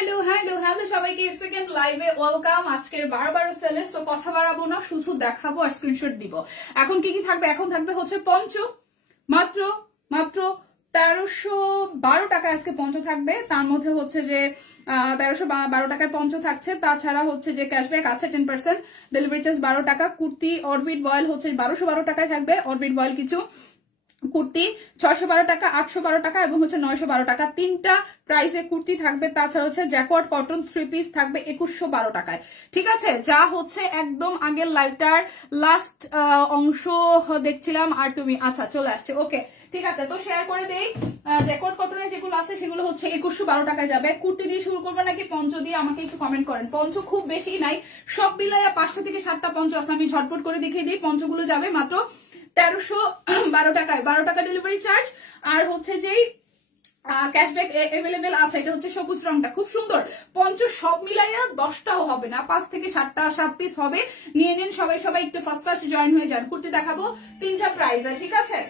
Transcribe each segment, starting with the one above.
Hello hello hello সবাইকে second লাইভে welcome. আজকের 12 সেলে, তো কথা বাড়াবো না, শুধু দেখাবো আর স্ক্রিনশট দিব। এখন কি কি থাকবে? এখন থাকবে হচ্ছে পঞ্চ, মাত্র মাত্র 1312 টাকায় আজকে পঞ্চ থাকবে। তার মধ্যে হচ্ছে যে 1312 টাকায় পঞ্চ থাকছে। তাছাড়া হচ্ছে যে ক্যাশব্যাক আছে 10%, ডেলিভারি চার্জ 12 টাকা। কুর্তি অরবিট বয়েল হচ্ছে 1212 টাকায় থাকবে। অরবিট বয়েল কিছু কুর্তি 612 টাকা, 812 টাকা এবং হচ্ছে 912 টাকা, তিনটা প্রাইসে কুর্তি থাকবে। তাছাড়া হচ্ছে জ্যাকওয়ার্ড কটন 3 পিস থাকবে 2112 টাকায়। ঠিক আছে, যা হচ্ছে একদম আগের লাইভটার লাস্ট অংশ দেখছিলাম আর তুমি আচ্ছা চলে আসছে। ওকে ঠিক আছে, তো শেয়ার করে দেই। জ্যাকওয়ার্ড কটনের যেগুলো আছে সেগুলো হচ্ছে 2112 টাকায় যাবে। কুর্তি দিয়ে শুরু করবো নাকি পঞ্চ দিয়ে আমাকে একটু কমেন্ট করেন। পঞ্চ খুব বেশি নাই, সব মিলাইয়া 5টা থেকে 7টা পঞ্চ আছে। আমি ঝটপট করে দেখিয়ে দিই। পঞ্চগুলো যাবে মাত্র 1312 টাকায়, 12 টাকা ডেলিভারি চার্জ। আর হচ্ছে যেই ক্যাশব্যাক এভেলেবেল আছে, এটা হচ্ছে সবুজ রংটা, খুব সুন্দর। পঞ্চ সব মিলাইয়া 10টাও হবে না, 5 থেকে 7টা 7 পিস হবে। নিয়ে নিন সবাই, সবাই একটু ফার্স্ট ফার্স্ট জয়েন হয়ে যান। কুর্তি দেখাবো তিনটা প্রাইস, ঠিক আছে?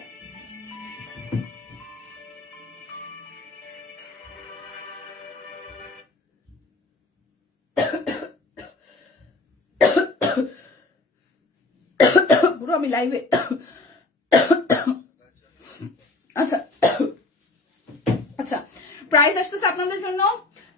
পুরো আমি লাইভে আচ্ছা আচ্ছা, প্রাইস আসতেছে আপনাদের জন্য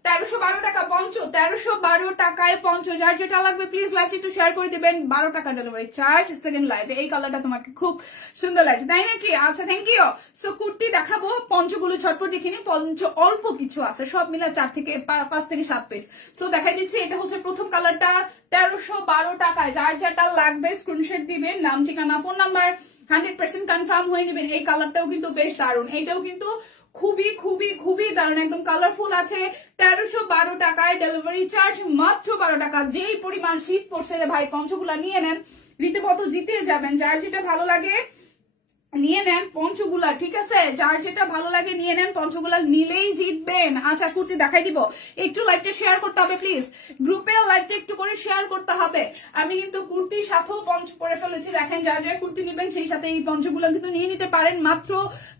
1312 টাকা পঞ্চ, 1312 টাকায় পঞ্চ। যার যেটা লাগবে প্লিজ লাইভটি একটু শেয়ার করে দিবেন। 12 টাকা ডেলিভারি চার্জ সেকেন্ড লাইভে। এই কালারটা তোমাকে খুব সুন্দর লাগছে, তাই নাকি? আচ্ছা থ্যাংক ইউ। সো কুর্তি দেখাবো, পঞ্চগুলো ঝটপট দেখিনি। পঞ্চ অল্প কিছু আছে, সব মিলে 5 থেকে 7 পিস। সো দেখাই দিচ্ছি, এটা হচ্ছে প্রথম কালারটা 1312 টাকায়। যার যেটা লাগবে স্ক্রিনশট দিবেন, নাম ঠিকানা ফোন নাম্বার 100% কনফার্ম হয়ে নেবেন। এই কালারটাও কিন্তু বেশ দারুণ, এইটাও কিন্তু খুবই খুবই খুবই দারুণ, একদম কালারফুল আছে। 1312 টাকায় ডেলিভারি চার্জ মাত্র 12 টাকা। যেই পরিমাণ শীত পড়ছে রে ভাই, পঞ্চগুলা নিয়ে নেন, রীতিমতো জিতে যাবেন। যার যেটা ভালো লাগে নিয়ে নেন পঞ্চগুলা, ঠিক আছে? যার যেটা ভালো লাগে নিয়ে নেন, পঞ্চগুলা নিলেই জিতবেন। আচ্ছা কুর্তি দেখাই দিব, একটু লাইভটা শেয়ার করতে হবে প্লিজ। গ্রুপে লাইভটা একটু করে শেয়ার করতে হবে। আমি কিন্তু কুর্তির সাথেও পঞ্চ পরে ফেলেছি, দেখেন। যার যার কুর্তি নেবেন সেই সাথে এই পঞ্চগুলা কিন্তু নিয়ে নিতে পারেন। মাত্র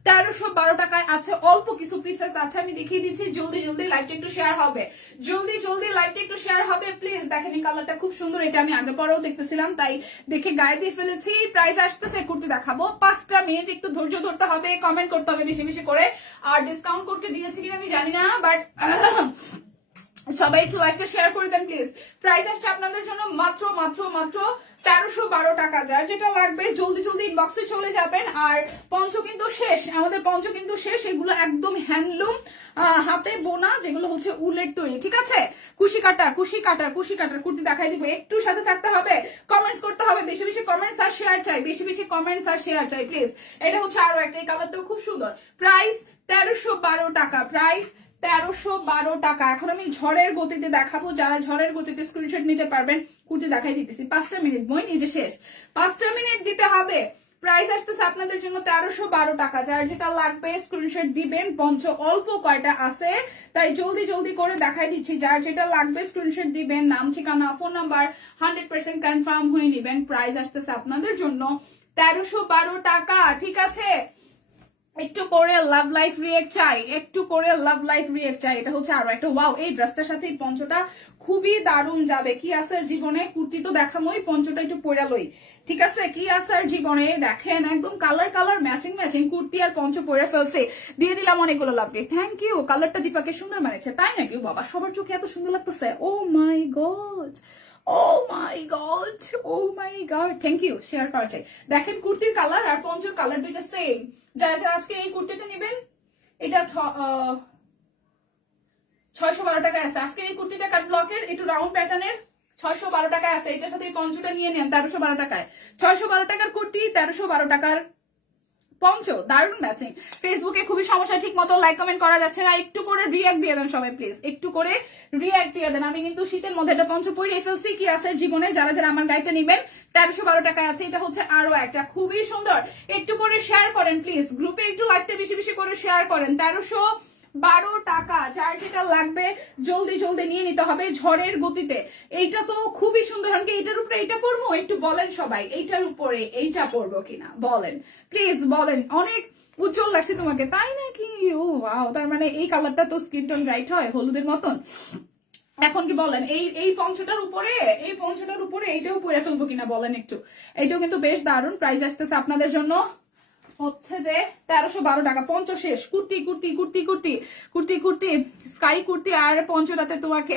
1312 টাকায় আছে, অল্প কিছু পিসেস আছে, আমি দেখিয়ে দিচ্ছি। জলদি জলদি লাইভটা একটু শেয়ার হবে, জলদি জলদি লাইভটা একটু শেয়ার হবে প্লিজ। দেখেন এই কালারটা খুব সুন্দর, এটা আমি আগে পরেও দেখতেছিলাম তাই দেখে গায়ে দিয়ে ফেলেছি। প্রাইস আসতেছে, কুর্তি দেখাবো 5টা মিনিট, একটু ধৈর্য ধরতে হবে, কমেন্ট করতে হবে বেশি বেশি করে। আর ডিসকাউন্ট করতে দিয়েছি কিনা আমি জানি না, বাট সবাই একটু লাইভটা শেয়ার করে দেন প্লিজ। প্রাইস আসছে আপনাদের জন্য মাত্র মাত্র মাত্র 1312 টাকা। যার যেটা লাগবে জলদি জলদি ইনবক্সে চলে যাবেন। আর পঞ্চ কিন্তু শেষ, আমাদের পঞ্চ কিন্তু শেষ। এগুলো একদম হ্যান্ডলুম, হাতে বোনা, যেগুলো হচ্ছে উলের তৈরি, ঠিক আছে? কুশি কাটার কুর্তি দেখাই দিব। একটু সাথে থাকতে হবে, কমেন্টস করতে হবে, বেশি বেশি কমেন্টস আর শেয়ার চাই, বেশি বেশি কমেন্টস আর শেয়ার চাই প্লিজ। এটা হচ্ছে আরো একটা, এই কালারটাও খুব সুন্দর। প্রাইস 1312 টাকা, প্রাইস 1312 টাকা। এখন আমি ঝড়ের গতিতে দেখাবো, যারা ঝড়ের গতিতে স্ক্রিনশট নিতে পারবেন। কুর্তি দেখাই দিতেছি, 5টা মিনিট, বই নিজে শেষ, 5টা মিনিট দিতে হবে। প্রাইস আসতেছে আপনাদের জন্য 1312 টাকা। যার যেটা লাগবে স্ক্রিনশট দিবেন। পঞ্চ অল্প কয়টা আছে, তাই জলদি জলদি করে দেখাই দিচ্ছি। যার যেটা লাগবে স্ক্রিনশট দিবেন, নাম ঠিকানা ফোন নাম্বার 100% কনফার্ম হয়ে নেবেন। প্রাইস আসতেছে আপনাদের জন্য 1312 টাকা, ঠিক আছে? একটু করে লাভ লাইফ রিয়েক্ট চাই, একটু করে লাভ লাইফ রিয়েক্ট চাই। এটা হচ্ছে আরো একটা ওয়াও, এই ড্রেসটার সাথে এই পঞ্চটা খুবই দারুণ যাবে। কি আছে জীবনে, কুর্তি তো দেখামই, পঞ্চটা একটু পরে লই, ঠিক আছে? কি আছে জীবনে দেখেন, একদম colour colour matching matching kurti আর পঞ্চ পরে ফেলছে। দিয়ে দিলাম অনেকগুলো লাভ রিয়েক্ট, থ্যাংক ইউ। কালারটা দীপাকে সুন্দর মানেছে, তাই নাকি? বাবা সবার চোখে এত সুন্দর লাগতেছে, oh my god, oh my god, oh my god, thank you। Share করা চাই। দেখেন কুর্তির কালার আর পঞ্চের কালার দুইটা সেম। যারা যারা আজকে এই কুর্তিটা নেবেন, এটা 612 টাকায় আছে। আজকে এই কুর্তিটা কাট ব্লকের, একটু রাউন্ড প্যাটার্নের, 612 টাকায় আছে। এটার সাথে এই পঞ্চটা নিয়ে নেন 1312 টাকায়। 612 টাকার কুর্তি, 1312 টাকার পঞ্চ, দারুণ ম্যাচিং। ফেসবুকে খুবই সমস্যা, ঠিক মতো লাইক কমেন্ট করা যাচ্ছে না। একটু করে রিঅ্যাক্ট দিয়ে দেন সবাই প্লিজ, একটু করে রিঅ্যাক্ট দিয়ে দেন। আমি কিন্তু শীতের মধ্যে এটা পঞ্চ পরে ফেলছি। কি আছে জীবনে, যারা যারা আমার গাইডটা নিবেন 1312 টাকায় আছে। এটা হচ্ছে আরো একটা খুবই সুন্দর, একটু করে শেয়ার করেন প্লিজ। গ্রুপে একটু লাইকটা বেশি বেশি করে শেয়ার করেন। 12 টাকা। যার যেটা লাগবে জলদি জলদি নিয়ে নিতে হবে ঝড়ের গতিতে। এইটা তো খুবই সুন্দর। এইটার উপরে এইটা পরবো, একটু বলেন সবাই এইটার উপরে এইটা পরবো কিনা বলেন প্লিজ বলেন। অনেক উজ্জ্বল লাগছে তোমাকে তাই নাকি? ও ওয়াও, তার মানে এই কালারটা তো স্কিন টোন ব্রাইট হয় হলুদের মতন। এখন কি বলেন এই পঞ্চটার উপরে এইটাও পরে ফেলবো কিনা বলেন একটু। এইটাও কিন্তু বেশ দারুণ। প্রাইস আসতেছে আপনাদের জন্য হচ্ছে যে 1312 টাকা। পঞ্চ শেষ। কুর্তি কুর্তি কুর্তি কুর্তি কুর্তি কুর্তি স্কাই কুর্তি আর পঞ্চটাতে তোমাকে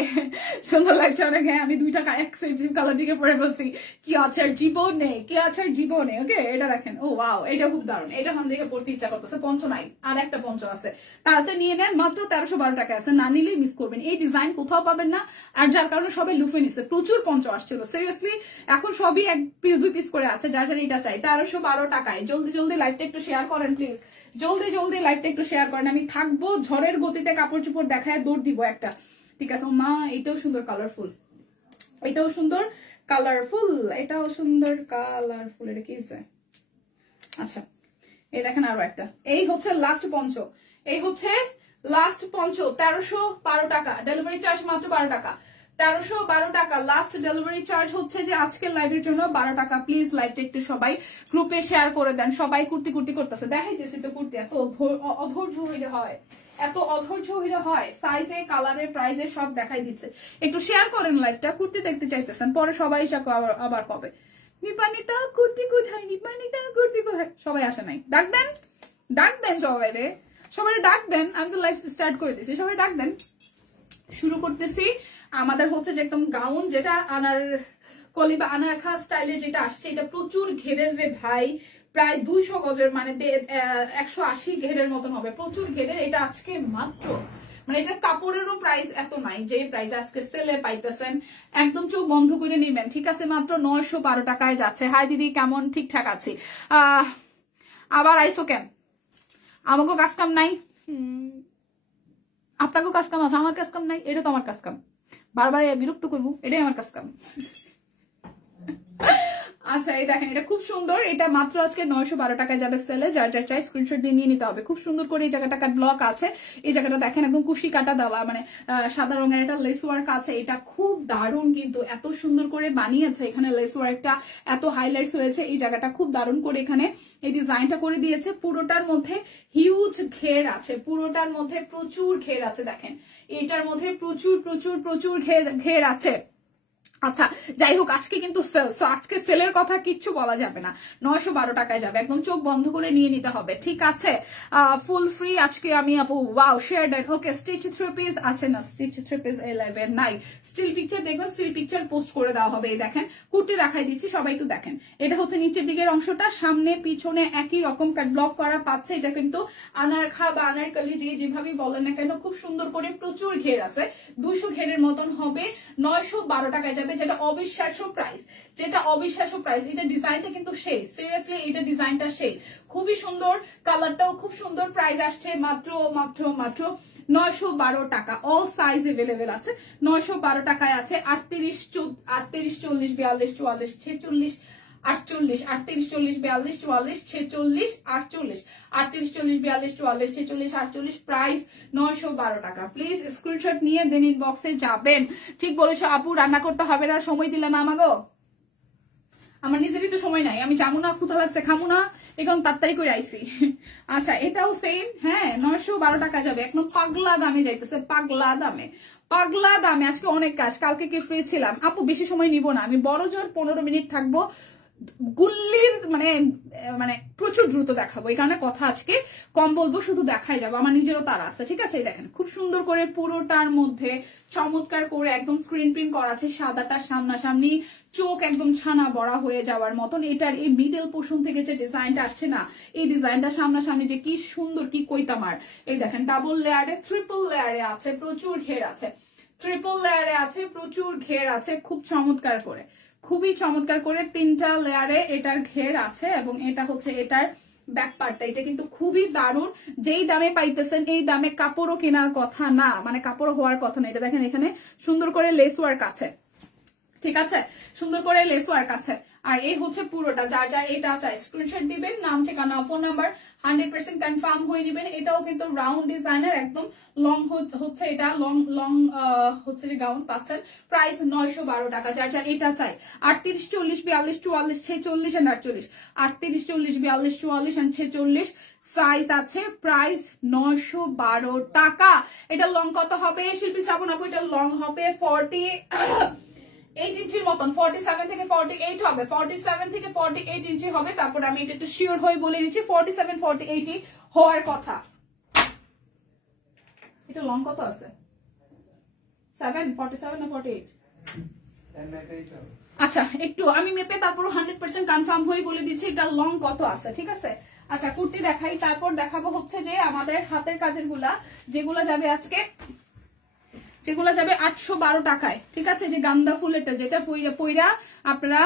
সুন্দর লাগছে অনেক। হ্যাঁ, আমি 2 টাকা এক সেম কালার দিকে পরে বলছি। কি আছে আর জীবনে, কি আছে আর জীবনে। ওকে, এটা দেখেন। ও ওয়াও, এটা খুব দারুণ। এটা এখন দেখে পড়তে ইচ্ছা করতেছে। পঞ্চ নাই, আর একটা পঞ্চ আছে, তাতে নিয়ে নেন। মাত্র 1312 টাকা আছে, না নিলেই মিস করবেন। এই ডিজাইন কোথাও পাবেন না, আর যার কারণে সবাই লুফে নিচ্ছে। প্রচুর পঞ্চ আসছিল সিরিয়াসলি। এখন সবই 1 পিস 2 পিস করে আছে। যার যার এটা চাই 1312 টাকায়। জলদি জলদি লাইভটা একটু শেয়ার করেন প্লিজ, জলদি জলদি লাইভটা একটু শেয়ার করেন। আমি থাকবো ঝড়ের গতিতে কাপড় চোপড় দেখায় দৌড় দিব একটা। ঠিক আছে মা, এটাও সুন্দর কালারফুল, এটাও সুন্দর কালারফুল, এটাও সুন্দর কালারফুল। এটা কি হয়েছে? আচ্ছা, এই দেখেন আরো একটা। এই হচ্ছে লাস্ট পঞ্চ, এই হচ্ছে লাস্ট পঞ্চ। 1312 টাকা। ডেলিভারি চার্জ মাত্র 12 টাকা। 1312 টাকা লাস্ট ডেলিভারি চার্জ হচ্ছে যে আজকের লাইভের জন্য 12 টাকা। প্লিজ লাইভটা একটু সবাই গ্রুপে শেয়ার করে দেন। সবাই কুর্তি কুর্তি করতেছে, দেখাইতেছি তো কুর্তি। এত অধৈর্য হইলে হয়, এত অধৈর্য হইলে হয়? সাইজে কালারে প্রাইজে সব দেখাই দিচ্ছে। একটু শেয়ার করেন লাইভটা। কুর্তি দেখতে চাইতেছেন, পরে সবাই আবার কবে নিপানিতা কুর্তি কোথায়, নিপানিতা কুর্তি কোথায়? সবাই আসে নাই। ডাক দেন, ডাক দেন সবাই রে, সবাই ডাক দেন। আমি তো লাইভ স্টার্ট করে দিচ্ছি, সবাই ডাক দেন। শুরু করতেছি। আমাদের হচ্ছে যে একদম গাউন, যেটা আনার কলি বা আনারখা স্টাইলের যেটা আসছে, এটা প্রচুর ঘেরের রে ভাই। প্রায় 200 গজের, মানে 180 ঘেরের মতন হবে। প্রচুর ঘেরের। এটা আজকে মাত্র, মানে এটা কাপড়েরও প্রাইস এত নাই যে প্রাইস আজকে সেলে পাইতেছেন। একদম চোখ বন্ধ করে নেবেন। ঠিক আছে, মাত্র 912 টাকায় যাচ্ছে। হাই দিদি, কেমন? ঠিকঠাক আছি। আবার আইসো কেন? আমাকেও কাজ কাম নাই, আপনাকেও কাজ কাম আছে, আমার কাজ কাম নাই। এটা তো আমার কাজ কাম, বারবার বিরক্ত করবো, এটাই আমার কাজ কাম। আচ্ছা, এই দেখেন, এটা খুব সুন্দর। এটা মাত্র আজকে 912 টাকায় যাবে সেলে। যার যার চাই স্ক্রিনশট দিয়ে নিয়ে নিতে হবে। খুব সুন্দর করে এই জায়গাটা কাট ব্লক আছে। এই জায়গাটা দেখেন একদম কুশি কাটা দেওয়া, মানে সাদা রঙের একটা লেস ওয়ার্ক আছে। এটা খুব দারুণ, কিন্তু এত সুন্দর করে বানিয়েছে। এখানে লেস ওয়ার্কটা এত হাইলাইটস হয়েছে। এই জায়গাটা খুব দারুণ করে এখানে এই ডিজাইনটা করে দিয়েছে। পুরোটার মধ্যে হিউজ ঘের আছে, পুরোটার মধ্যে প্রচুর ঘের আছে। দেখেন, এটার মধ্যে প্রচুর প্রচুর প্রচুর ঘের আছে। আচ্ছা, যাই হোক, আজকে কিন্তু সেল, সো আজকে সেলের কথা কিচ্ছু বলা যাবে না। 912 টাকায় যাবে, একদম চোখ বন্ধ করে নিয়ে নিতে হবে। ঠিক আছে, ফুল ফ্রি আজকে আমি আপু। ওয়াও, শেয়ার দেন। ওকে, স্টিচ 3 পিস আছে না? স্টিচ 3 পিস এই লাইভে নাই। স্টিল পিকচার দেখবেন, স্টিল পিকচার পোস্ট করে দেওয়া হবে। এই দেখেন, কুর্তি দেখাই দিচ্ছি, সবাই একটু দেখেন। এটা হচ্ছে নিচের দিকের অংশটা, সামনে পিছনে একই রকম কাট ব্লক করা পাচ্ছে। এটা কিন্তু আনারখা বা আনারকলি, যেভাবেই বলেন না কেন, খুব সুন্দর করে প্রচুর ঘের আছে। 200 ঘেরের মতন হবে। 912 টাকায় যাবে, যেটা অবিশ্বাস্য প্রাইস, যেটা অবিশ্বাস্য প্রাইস। এটা ডিজাইনটা কিন্তু সেই, সিরিয়াসলি এটা ডিজাইনটা সেই, খুবই সুন্দর। কালারটাও খুব সুন্দর। প্রাইস আসছে মাত্র মাত্র মাত্র 912 টাকা। অল সাইজ এভেলেবেল আছে। 912 টাকায় আছে। 38, 40, 42, 44, 46, 48, 38, 40, 42, 44, 46, 48, 38, 40, 42, 44, 46, 48। প্রাইস 912 টাকা। প্লিজ স্ক্রিনশট নিয়ে দেন ইনবক্সে যাবেন। ঠিক বলেছো আপু, রান্না করতে হবে না, সময় দিলে না আমাগো। আমার নিজেরই তো সময় নাই। আমি যাবো না, ক্ষুধা লাগছে, খামো না, এখন তাড়াতাড়ি করে আইসি। আচ্ছা, এটাও সেম। হ্যাঁ, 912 টাকা যাবে। একদম পাগলা দামে যাইতেছে, পাগলা দামে, পাগলা দামে। আজকে অনেক কাজ, কালকে কি ফ্রি ছিলাম আপু? বেশি সময় নিব না আমি, বড় জোর 15 মিনিট থাকবো। গুল্লির মানে মানে প্রচুর দ্রুত দেখাবো, এই কারণে কথা আজকে কম বলবো, শুধু দেখাই যাবো। আমার নিজেরও তার আছে। ঠিক আছে, দেখেন খুব সুন্দর করে পুরোটার মধ্যে চমৎকার করে একদম স্ক্রিন প্রিন্ট করা আছে। সাদাটার সামনাসামনি চোখ একদম ছানা বড়া হয়ে যাওয়ার মতন। এটার এই মিডল পোর্শন থেকে যে ডিজাইনটা আসছে না, এই ডিজাইনটা সামনাসামনি যে কি সুন্দর, কি কইতামার। এই দেখেন, ডাবল লেয়ারে, ট্রিপল লেয়ারে আছে, প্রচুর ঘের আছে। ট্রিপল লেয়ারে আছে, প্রচুর ঘের আছে, খুব চমৎকার করে, খুবই চমৎকার করে 3টা লেয়ারে এটার ঘের আছে। এবং এটা হচ্ছে এটার ব্যাক পার্টটা। এটা কিন্তু খুবই দারুণ। যেই দামে পাইতেছেন এই দামে কাপড়ও কেনার কথা না, মানে কাপড় হওয়ার কথা না। এটা দেখেন, এখানে সুন্দর করে লেস ওয়ার্ক আছে। ঠিক আছে, সুন্দর করে লেস ওয়ার্ক আছে। আর এই হচ্ছে পুরোটা, যার যার এটা চাই স্ক্রিনশট দিবেন, নাম ঠিকানা ফোন নাম্বার 100% কনফার্ম হয়ে দিবেন। এটাও কিন্তু রাউন্ড ডিজাইনের একদম লং হচ্ছে, এটা লং লং হচ্ছে যে গাউন পাচ্ছেন, প্রাইস 912 টাকা। যার যার এটা চাই 38, 40, 42, 44, 46 এন্ড 48, 38, 40, 42, 44 এন্ড 46 সাইজ আছে, প্রাইস 912 টাকা। এটা লং কত হবে শিল্পী শ্রাবণ আপু? এটা লং হবে 48 ইঞ্চির মতন, 47 থেকে 48 হবে, 47 থেকে 48 ইঞ্চি হবে। তারপর আমি এটা একটু শিওর হয়ে বলে দিচ্ছি 47, 48 হওয়ার কথা। এটা লং কত আছে? 7, 47 না 48? আচ্ছা একটু আমি মেপে তারপর 100% কনফার্ম হয়ে বলে দিচ্ছি এটা লং কত আছে, ঠিক আছে? আচ্ছা কুর্তি দেখাই, তারপর দেখাবো হচ্ছে যে আমাদের হাতের কাজের গুলা, যেগুলা যাবে আজকে, যেগুলা যাবে 812 টাকায়, ঠিক আছে? যে গান্দা ফুল এটা, যেটা পইরা আপনারা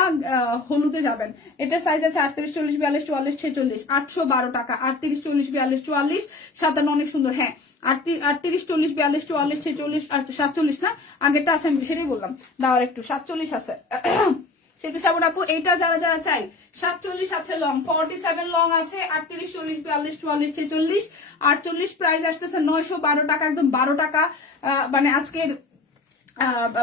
হলুদে যাবেন, এটার সাইজ আছে 38, 40, 42, 44, 46, 812 টাকা। 38, 40, 42, 44, 57 অনেক সুন্দর। হ্যাঁ 38, 40, 42, 44, 46 আর 47 না, আগেরটা আছে আমি সেটাই বললাম, দাওয়ার একটু 47 আছে। শিল্পী শ্রাবণ আপু এইটা যারা যারা চাই 47 আছে লং, 47 লং আছে, 38, 40, 42, 44, 46, 48 প্রাইস আসতেছে 912 টাকা, একদম 12 টাকা। মানে আজকের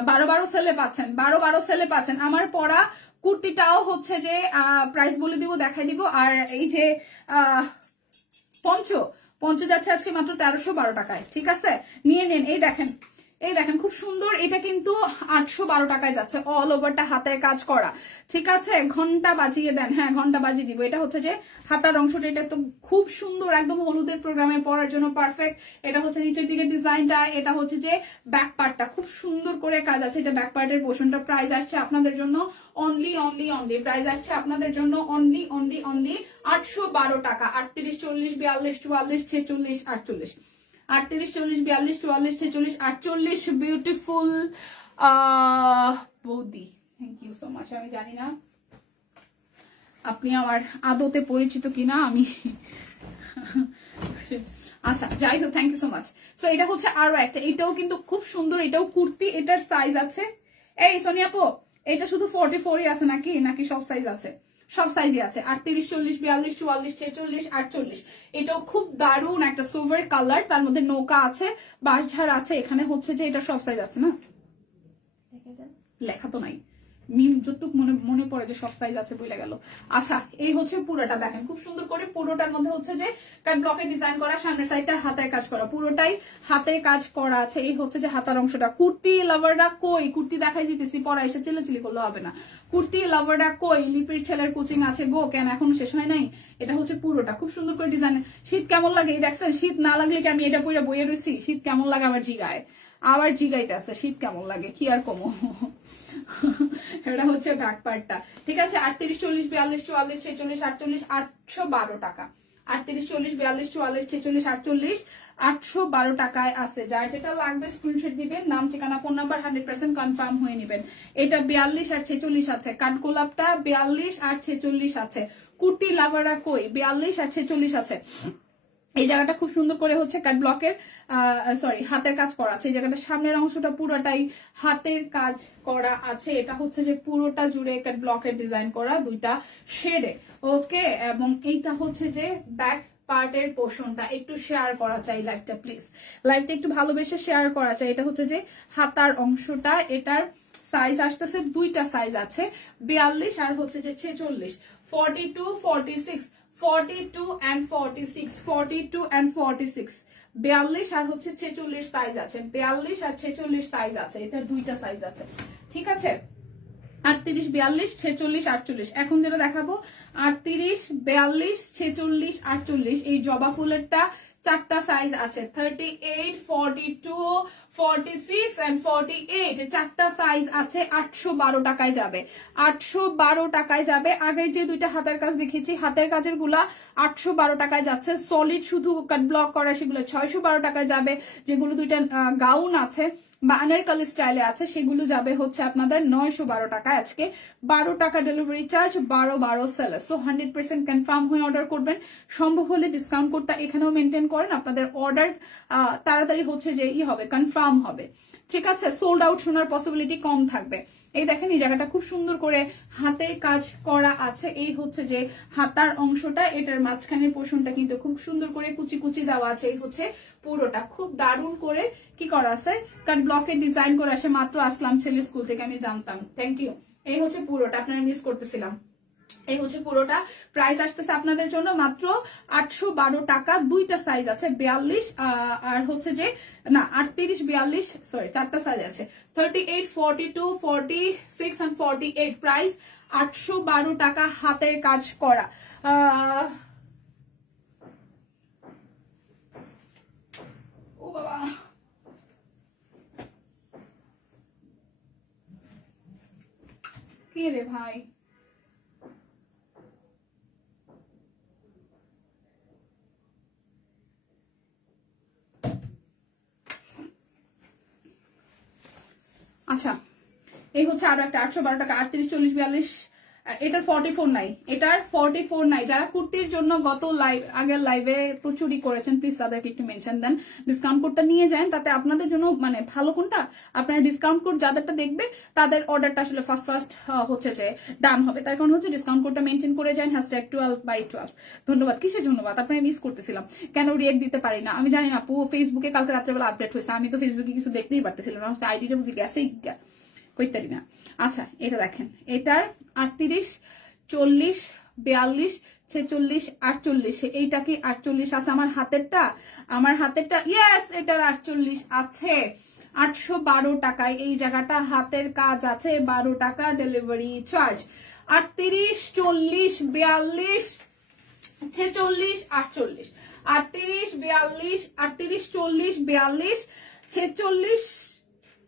12 সেলে পাচ্ছেন, 12 সেলে পাচ্ছেন। আমার পরা কুর্তিটাও হচ্ছে যে প্রাইস বলে দিব, দেখাই দিব। আর এই যে পঞ্চ যাচ্ছে আজকে মাত্র 1312 টাকায়, ঠিক আছে? নিয়ে নেন। এই দেখেন খুব সুন্দর, এটা কিন্তু 812 টাকায় যাচ্ছে, অল ওভারটা হাতের কাজ করা, ঠিক আছে? ঘন্টা বাজিয়ে দেন, হ্যাঁ ঘন্টা বাজিয়ে দিব। এটা হচ্ছে যে হাতার অংশটা, এটা তো খুব সুন্দর, একদম হলুদের প্রোগ্রামে পরার জন্য পারফেক্ট। এটা হচ্ছে নিচের দিকে ডিজাইনটা, এটা হচ্ছে যে ব্যাক পার্টটা খুব সুন্দর করে কাজ আছে, এটা ব্যাক পার্টের পোর্শনটা। প্রাইস আসছে আপনাদের জন্য অনলি প্রাইস আসছে আপনাদের জন্য অনলি 812 টাকা। 38, 40, 42, 44, 46, 48, 38, 40, 42, 44, 46, 48 বিউটিফুল বৌদি, থ্যাংক ইউ সো মাচ। আমি জানি না আপনি আমার আদতে পরিচিত কিনা, আমি আচ্ছা যাই হোক, thank you so much. So এটা হচ্ছে আরো একটা, এটাও কিন্তু খুব সুন্দর, এটাও কুর্তি, এটার সাইজ আছে, এই সোনিয়া আপু এটা শুধু 44 আছে নাকি সব সাইজ আছে? সব সাইজে আছে, 38, 40, 42, 44, 46, 48। এটাও খুব দারুণ একটা সিলভার কালার, তার মধ্যে নৌকা আছে, বাঁশঝাড় আছে, এখানে হচ্ছে যে এটা সব সাইজ আছে না, লেখা তো নাই, যতটুক মনে পড়ে যে সব সাইজ আছে বলে গেল। আচ্ছা এই হচ্ছে পুরোটা, দেখেন খুব সুন্দর করে পুরোটার মধ্যে হচ্ছে যে কাট ব্লকের ডিজাইন করা, সামনের সাইডটা হাতের কাজ করা, পুরোটাই হাতের কাজ করা আছে। এই হচ্ছে যে হাতার অংশটা। কুর্তি লাভাররা কই? কুর্তি দেখাই দিতেছি, পরে এসে চিল্লাচিল্লি করলে হবে না। কুর্তি লাভাররা কই? লিপির ছেলের কোচিং আছে গো, কেন এখনো শেষ হয় নাই? এটা হচ্ছে পুরোটা, খুব সুন্দর করে ডিজাইন। শীত কেমন লাগে এই দেখছেন? শীত না লাগলে কি আমি এটা পরে বইয়ে রয়েছি? শীত কেমন লাগে আমার জিগায়, আবার জিগাইতে আছে, শীত কেমন লাগে কি আর কমো। এটা হচ্ছে ব্যাক পার্টটা, ঠিক আছে? 38, 40, 42, 44, 46, 48, 812 টাকা। 38, 40, 42, 44, 46, 48, 812 টাকায় আছে। যার যেটা লাগবে স্ক্রিনশট দিবেন, নাম ঠিকানা ফোন নাম্বার 100% কনফার্ম হয়ে নেবেন। এটা 42 আর 46 আছে, কাঠগোলাপটা 42 আর 46 আছে। কুর্তি লাভাররা কই? 42 আর 46 আছে। এই জায়গাটা খুব সুন্দর করে হচ্ছে কাট ব্লকের হাতের কাজ করা আছে। এই জায়গাটা সামনের অংশটা পুরোটাই হাতের কাজ করা আছে। এটা হচ্ছে যে পুরোটা জুড়ে কাট ব্লকের ডিজাইন করা, দুইটা শেডে, ওকে? এবং এইটা হচ্ছে যে ব্যাক পার্টের পোর্শনটা। একটু শেয়ার করা চাই লাইভটা, প্লিজ লাইভটা একটু ভালোবেসে শেয়ার করা চাই। এটা হচ্ছে যে হাতার অংশটা, এটার সাইজ আসতেছে, দুইটা সাইজ আছে, 42 আর হচ্ছে যে 46, 42, 46, 42 and 46, 42 and 46, 42 আর হচ্ছে 46 সাইজ আছে, 42 আর 46 সাইজ আছে, এটা দুইটা সাইজ আছে, ঠিক আছে? 38, 42, 46, 48। এখন যেটা দেখাবো 38, 42, 46, 48, এই জবা ফুলেরটা চারটা সাইজ আছে, 38, 42, 46 and 48, চারটা সাইজ আছে। 812 টাকায় যাবে, 812 টাকায় যাবে। আগের যে দুইটা হাতের কাজ দেখেছি, হাতের কাজের গুলা 812 টাকায় যাচ্ছে। সলিড শুধু কাট ব্লক করা সেগুলো 612 টাকায় যাবে। যেগুলো দুইটা গাউন আছে বা আনারকলি স্টাইলে আছে সেগুলো যাবে হচ্ছে আপনাদের 912 টাকায়। আজকে 12 টাকা delivery charge, 12 seller. So 100% confirm হয়ে অর্ডার করবেন। সম্ভব হলে ডিসকাউন্ট কোডটা এখানেও মেনটেন করেন, আপনাদের অর্ডার তাড়াতাড়ি হচ্ছে যে হবে, কনফার্ম হবে, ঠিক আছে? সোল্ড আউট শোনার পসিবিলিটি কম থাকবে। এই দেখেন এই জায়গাটা খুব সুন্দর করে হাতের কাজ করা আছে। এই হচ্ছে যে হাতার অংশটা, এটার মাঝখানের পোর্শনটা কিন্তু খুব সুন্দর করে কুচি কুচি দেওয়া আছে। এই হচ্ছে পুরোটা খুব দারুণ করে কি করা আছে, কাট ব্লকের ডিজাইন করে আসে। মাত্র আসলাম ছেলের স্কুল থেকে, আমি জানতাম। Thank you. এই হচ্ছে পুরোটা, আপনারা মিস করতেছিলাম। এই হচ্ছে পুরোটা। প্রাইস আসতেছে আপনাদের জন্য মাত্র 812 টাকা। দুইটা সাইজ আছে, 42 আর হচ্ছে যে না 38 42, সরি 4টা সাইজ আছে, 38 42 46 and 48। প্রাইস 812 টাকা, হাতের কাজ করা। ও বাবা, কি রে ভাই, আচ্ছা এই হচ্ছে আরো একটা 812 টাকা, 38 40 42। এটার 44 নাই, এটার 44 নাই। যারা কুর্তির জন্য গত আগের লাইভে প্রচুরই করেছেন, প্লিজ তাদেরকে একটু মেনশন দেন, ডিসকাউন্ট কোডটা নিয়ে যান। তাতে আপনাদের জন্য মানে ভালো কোনটা, আপনার ডিসকাউন্ট কোড যাদেরটা দেখবে তাদের অর্ডারটা আসলে ফার্স্ট হচ্ছে যে ডান হবে। তার কারণ হচ্ছে ডিসকাউন্ট কোডটা মেনটেন করে যান, #12/12। ধন্যবাদ। কিসের ধন্যবাদ, আপনারা মিস করতেছিলাম কেন রিয়েক্ট দিতে পারি না আমি জানি না। আপু ফেসবুকে কালকে রাত্রেবেলা আপডেট হয়েছে, আমি তো ফেসবুকে কিছু দেখতেই পারতেছিলাম না, আইডিটা বুঝি গেছেই কইতারি না। আচ্ছা এটা দেখেন, এটার 38 40 42 46 48, এইটা কি 48 আছে? আমার হাতেরটা ইয়েস, এটার 48 আছে। 812 টাকায় এই জায়গাটা হাতের কাজ আছে, 12 টাকা ডেলিভারি চার্জ। 38 40 42 46 48, 38 42 38 40 42 46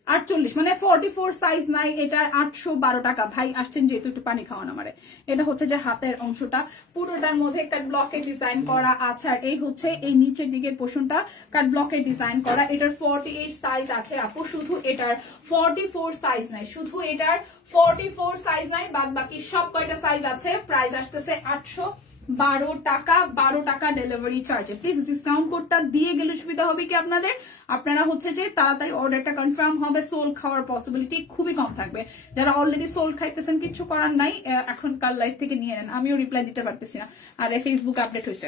48, মানে 44 সাইজ নাই। এটা 812 টাকা। ভাই আসছেন যেহেতু একটু পানি খাওয়ান আমারে। এটা হচ্ছে যে হাতের অংশটা, পুরোটার মধ্যে কাট ব্লকের ডিজাইন করা আছে। আর এই হচ্ছে এই নিচের দিকের পোর্শনটা কাট ব্লকের ডিজাইন করা। এটার 48 সাইজ আছে আপু, শুধু এটার 44 সাইজ নাই, শুধু এটার 44 সাইজ নাই, বাদ বাকি সব কয়টা সাইজ আছে। প্রাইস আসতেছে 812 টাকা, 12 টাকা ডেলিভারি চার্জে। প্লিজ ডিসকাউন্ট কোডটা দিয়ে গেলে সুবিধা হবে কি আপনাদের, আপনারা হচ্ছে যে তাড়াতাড়ি অর্ডারটা কনফার্ম হবে। সোল খাওয়ার পসিবিলিটি খুবই কম থাকবে। যারা অলরেডি সোল খাইতেছেন কিছু করার নাই, এখনকার লাইফ থেকে নিয়ে নেন, আমিও রিপ্লাই দিতে পারতেছি না, আর ফেসবুক আপডেট হয়েছে।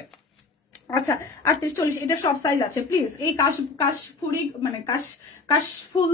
আচ্ছা 38 40, এটা সব সাইজ আছে। প্লিজ এই কাশফুরি মানে কাশফুল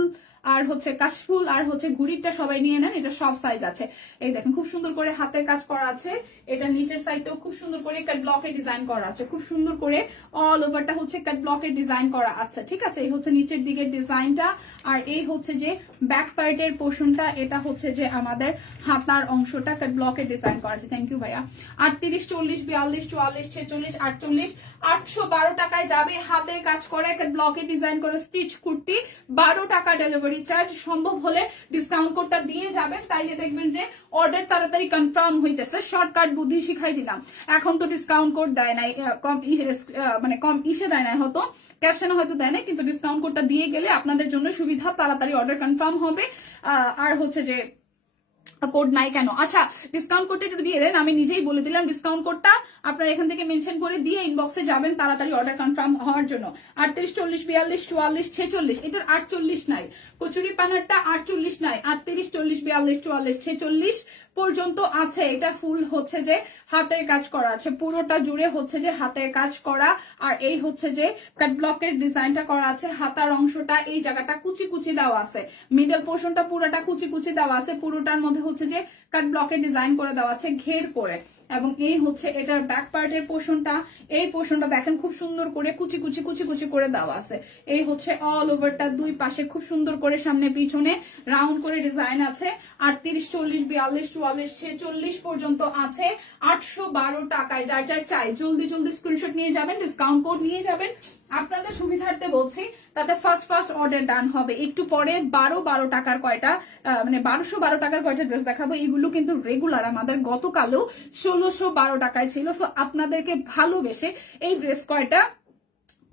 আর হচ্ছে কাশফুল আর হচ্ছে ঘুড়িটা সবাই নিয়ে নেন, এটা সব সাইজ আছে। এই দেখেন খুব সুন্দর করে হাতের কাজ করা আছে। এটা নিচের সাইডটাও খুব সুন্দর করে কাট ব্লকের ডিজাইন করা আছে, খুব সুন্দর করে অল ওভারটা হচ্ছে কাট ব্লকের ডিজাইন করা আছে। ঠিক আছে, এই হচ্ছে নিচের দিকের ডিজাইনটা। আর এই হচ্ছে যে ব্যাক পার্টের পোর্শনটা, এটা হচ্ছে যে আমাদের হাতার অংশটা কাট ব্লকের ডিজাইন করা আছে। থ্যাংক ইউ ভাইয়া। 38 40 42 44 46 48, 812 টাকায় যাবে হাতের কাজ করে কাট ব্লকের ডিজাইন করে স্টিচ কুর্তি। 12 টাকা ডেলিভারি চার্জ। সম্ভব হলে ডিসকাউন্ট কোডটা দিয়ে যাবেন, তাইলে দেখবেন যে অর্ডার তাড়াতাড়ি কনফার্ম হইতেছে। শর্টকাট বুদ্ধি শিখাই দিলাম। এখন তো ডিসকাউন্ট কোড দেয় নাই, কম ইসে দেয় নাই, হয়তো ক্যাপশনে হয়তো দেয় নাই, কিন্তু ডিসকাউন্ট কোডটা দিয়ে গেলে আপনাদের জন্য সুবিধা, তাড়াতাড়ি অর্ডার কনফার্ম হবে। আর হচ্ছে যে কোড নাই কেন, আচ্ছা ডিসকাউন্ট কোডটা একটু দিয়ে দেন, আমি নিজেই বলে দিলাম ডিসকাউন্ট কোডটা আপনারা এখান থেকে মেনশন করে দিয়ে ইনবক্সে যাবেন তাড়াতাড়ি অর্ডার কনফার্ম হওয়ার জন্য। 38 40 42 44 46, এটার 48 নাই। কচুরি পানারটা 48 নাই, 38 40 42 44 46 পর্যন্ত আছে। এটা ফুল হচ্ছে যে হাতের কাজ করা আছে, পুরোটা জুড়ে হচ্ছে যে হাতের কাজ করা। আর এই হচ্ছে যে কাট ব্লকের ডিজাইনটা করা আছে। হাতার অংশটা এই জায়গাটা কুচি কুচি দেওয়া আছে, মিডল পোর্শনটা পুরোটা কুচি কুচি দেওয়া আছে। পুরোটার মধ্যে হচ্ছে যে কাট ব্লকের ডিজাইন করে দেওয়া আছে ঘের করে। এবং এই হচ্ছে এটার ব্যাক পার্টের পোর্শনটা, এই পোর্শনটা দেখেন খুব সুন্দর করে কুচি কুচি কুচি কুচি করে দেওয়া আছে। এই হচ্ছে অল ওভারটা, দুই পাশে খুব সুন্দর করে সামনে পিছনে রাউন্ড করে ডিজাইন আছে। 38 40 42 44 46 পর্যন্ত আছে 812 টাকায়। যার যার চাই জলদি জলদি স্ক্রিনশট নিয়ে যাবেন, ডিসকাউন্ট কোড নিয়ে যাবেন। আপনাদের সুবিধার্থে বলছি, তাতে ফার্স্ট অর্ডার ডান হবে। একটু পরে 12 টাকার কয়টা মানে 1212 টাকার কয়টা ড্রেস দেখাবো। এগুলো কিন্তু রেগুলার আমাদের গতকালও 1612 টাকায় ছিল। সো আপনাদেরকে ভালোবেসে এই ড্রেস কয়টা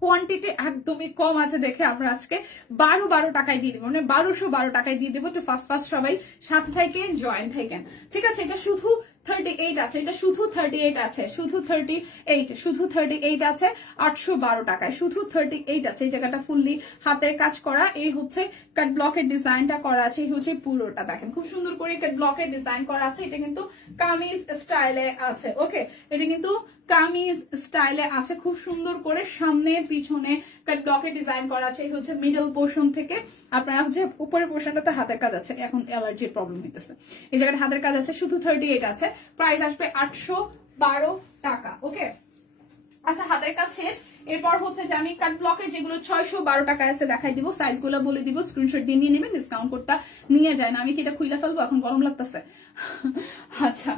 কোয়ান্টিটি একদমই কম আছে দেখে আমরা আজকে 12 টাকায় দিয়ে দেবো, মানে 1212 টাকায় দিয়ে দেবো। তো ফার্স্ট সবাই সাথে থাকেন, জয়েন থাকেন, ঠিক আছে। এটা শুধু 38 আছে, এটা শুধু 38 আছে, শুধু 38 আছে 812 টাকায়, শুধু 38 আছে। এই জায়গাটা ফুললি হাতের কাজ করা, এই হচ্ছে কাট ব্লকের ডিজাইনটা করা আছে, এই হচ্ছে পুরোটা দেখেন খুব সুন্দর করে কাট ব্লকের ডিজাইন করা আছে। এটা কিন্তু কামিজ স্টাইলে আছে, ওকে, এটা কিন্তু কামিজ স্টাইলে আছে, খুব সুন্দর করে সামনে পিছনে কাট ব্লকের ডিজাইন করা আছে। এই হচ্ছে মিডল পোর্শন থেকে আপনারা হচ্ছে উপরের পোর্শনটাতে হাতের কাজ আছে, এখন অ্যালার্জির প্রবলেম হইতেছে, এই জায়গায় হাতের কাজ আছে, শুধু 38 আছে, প্রাইস আসবে 812 টাকা, ওকে। আচ্ছা, হাতের কাজ শেষ। এরপর হচ্ছে যে আমি কাট ব্লকের যেগুলো 612 টাকা আছে দেখাই দিব, সাইজ গুলো বলে দিব, স্ক্রিনশট দিয়ে নিয়ে নেবেন, ডিসকাউন্ট কোডটা নিয়ে যায় না। আমি কি এটা খুলে ফেলবো, এখন গরম লাগতেছে। আচ্ছা,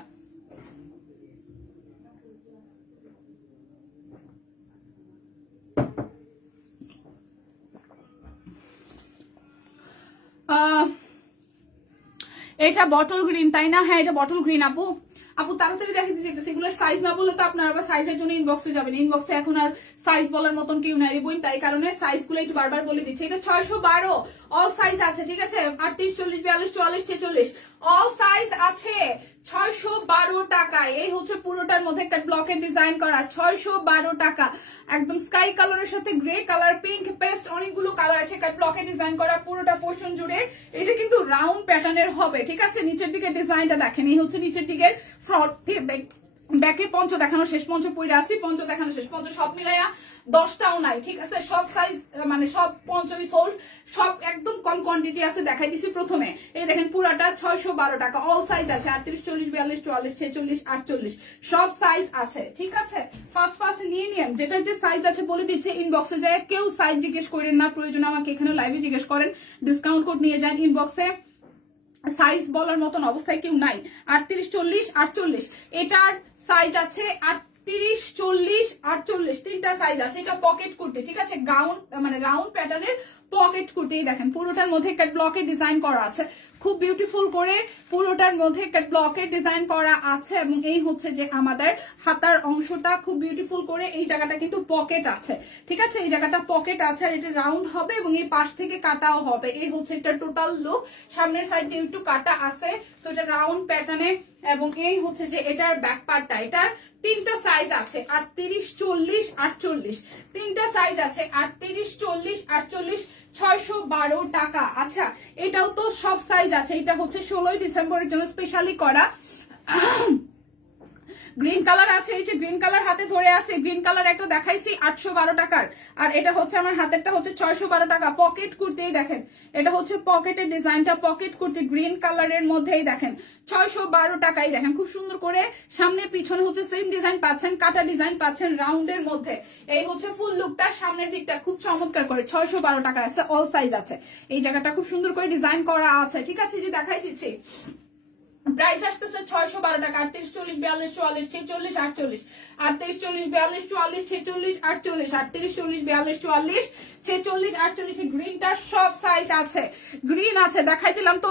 এটা বটল গ্রিন তাই না? হ্যাঁ, এটা বটল গ্রিন। আপু তাড়াতাড়ি দেখাতে চাইতেছি, এগুলোর সাইজ না বললে তো আপনার আবার সাইজের জন্য ইনবক্সে যাবেন, ইনবক্সে এখন আর সাইজ বলার মতন কেউ নাই বই, তাই কারণে সাইজ গুলো একটু বারবার বলে দিচ্ছি। এটা 612 অল সাইজ আছে, ঠিক আছে, 38, 40, 42, 44, 46 অল সাইজ আছে 612 টাকায়। এই হচ্ছে পুরোটার মধ্যে একটা ব্লকের ডিজাইন করা, 612 টাকা, একদম স্কাই কালারের সাথে গ্রে কালার, পিঙ্ক, পেস্ট, অনেকগুলো কালার আছে, একটা ব্লকের ডিজাইন করা পুরোটা পোর্শন জুড়ে। এটা কিন্তু রাউন্ড প্যাটার্নের হবে, ঠিক আছে। নিচের দিকে ডিজাইনটা দেখেন, এই হচ্ছে নিচের দিকের ফ্রন্ট, ব্যাকে পঞ্চ দেখানো শেষ, পঞ্চ পইরা আসি, পঞ্চ দেখানো শেষ, পঞ্চ সব মিলাইয়া 10টাও নাই, ঠিক আছে, সব সাইজ মানে সব পঞ্চই সোল্ড, সব একদম কম কোয়ান্টিটি আছে, দেখাই দিছি প্রথমে। এই দেখেন পুরাটা 612 টাকা, অল সাইজ আছে, 38, 40, 42, 44, 46, 48 সব সাইজ আছে, ঠিক আছে। ফার্স্ট নিয়ে নিন, যেটার যে সাইজ আছে বলে দিচ্ছে, ইনবক্সে যায় কেউ সাইজ জিজ্ঞেস করেন না, প্রয়োজন আমাকে এখানে লাইভে জিজ্ঞেস করেন, ডিসকাউন্ট কোড নিয়ে যান। ইনবক্সে সাইজ বলার মতন অবস্থায় কেউ নাই। 38, 40, 48 এটার সাইজ আছে 38, 40, 48 তিনটা সাইজ আছে। এটা পকেট কুর্তি, ঠিক আছে, গাউন মানে রাউন্ড প্যাটার্নের পকেট কুর্তি। দেখেন পুরোটার মধ্যে কাট ব্লকের ডিজাইন করা আছে, খুব বিউটিফুল করে পুরোটার মধ্যে কাট ব্লকের ডিজাইন করা আছে, এবং এই হচ্ছে যে আমাদের হাতার অংশটা খুব বিউটিফুল করে, এই জায়গাটা কিন্তু পকেট আছে, ঠিক আছে, এই জায়গাটা পকেট আছে, আর এটা রাউন্ড হবে এবং এই পাশ থেকে কাটাও হবে। এই হচ্ছে এটা টোটাল লুক, সামনের সাইড দিয়ে একটু কাটা আছে, তো এটা রাউন্ড প্যাটার্নে। এবং এই হচ্ছে যে এটার ব্যাক পার্টটা, এটার তিনটা সাইজ আছে, 38, 40, 48 তিনটা সাইজ আছে, 38, 40, 48 612 টাকা। আচ্ছা, এটাও তো সব সাইজ আছে, এটা হচ্ছে 16 ডিসেম্বরের জন্য স্পেশালি করা। গ্রিন কালার আছে, এই যে গ্রিন কালার হাতে ধরে আছে, গ্রিন কালার একটা দেখাইছি 812 টাকার, আর এটা হচ্ছে আমার হাতেরটা হচ্ছে 612 টাকা। পকেট কুর্তি দেখেন, এটা হচ্ছে পকেটের ডিজাইনটা, পকেট কুর্তি গ্রিন কালারের মধ্যেই দেখেন 612 টাকাই। দেখেন খুব সুন্দর করে সামনে পিছনে হচ্ছে সেম ডিজাইন পাচ্ছেন, কাটা ডিজাইন পাচ্ছেন রাউন্ডের মধ্যে। এই হচ্ছে ফুল লুকটা, সামনের দিকটা খুব চমৎকার করে 612 টাকা আছে, অল সাইজ আছে। এই জায়গাটা খুব সুন্দর করে ডিজাইন করা আছে, ঠিক আছে, যে দেখাই দিচ্ছি। প্রাইস আসতেছে 612 টাকা, 38, 40, 42, 44, 46, 48 38, 40, 42, 44, 46, 48 38, 40, 42, 44, 46, 48 গ্রিনটার সব সাইজ আছে, গ্রিন আছে দেখাই দিলাম তো।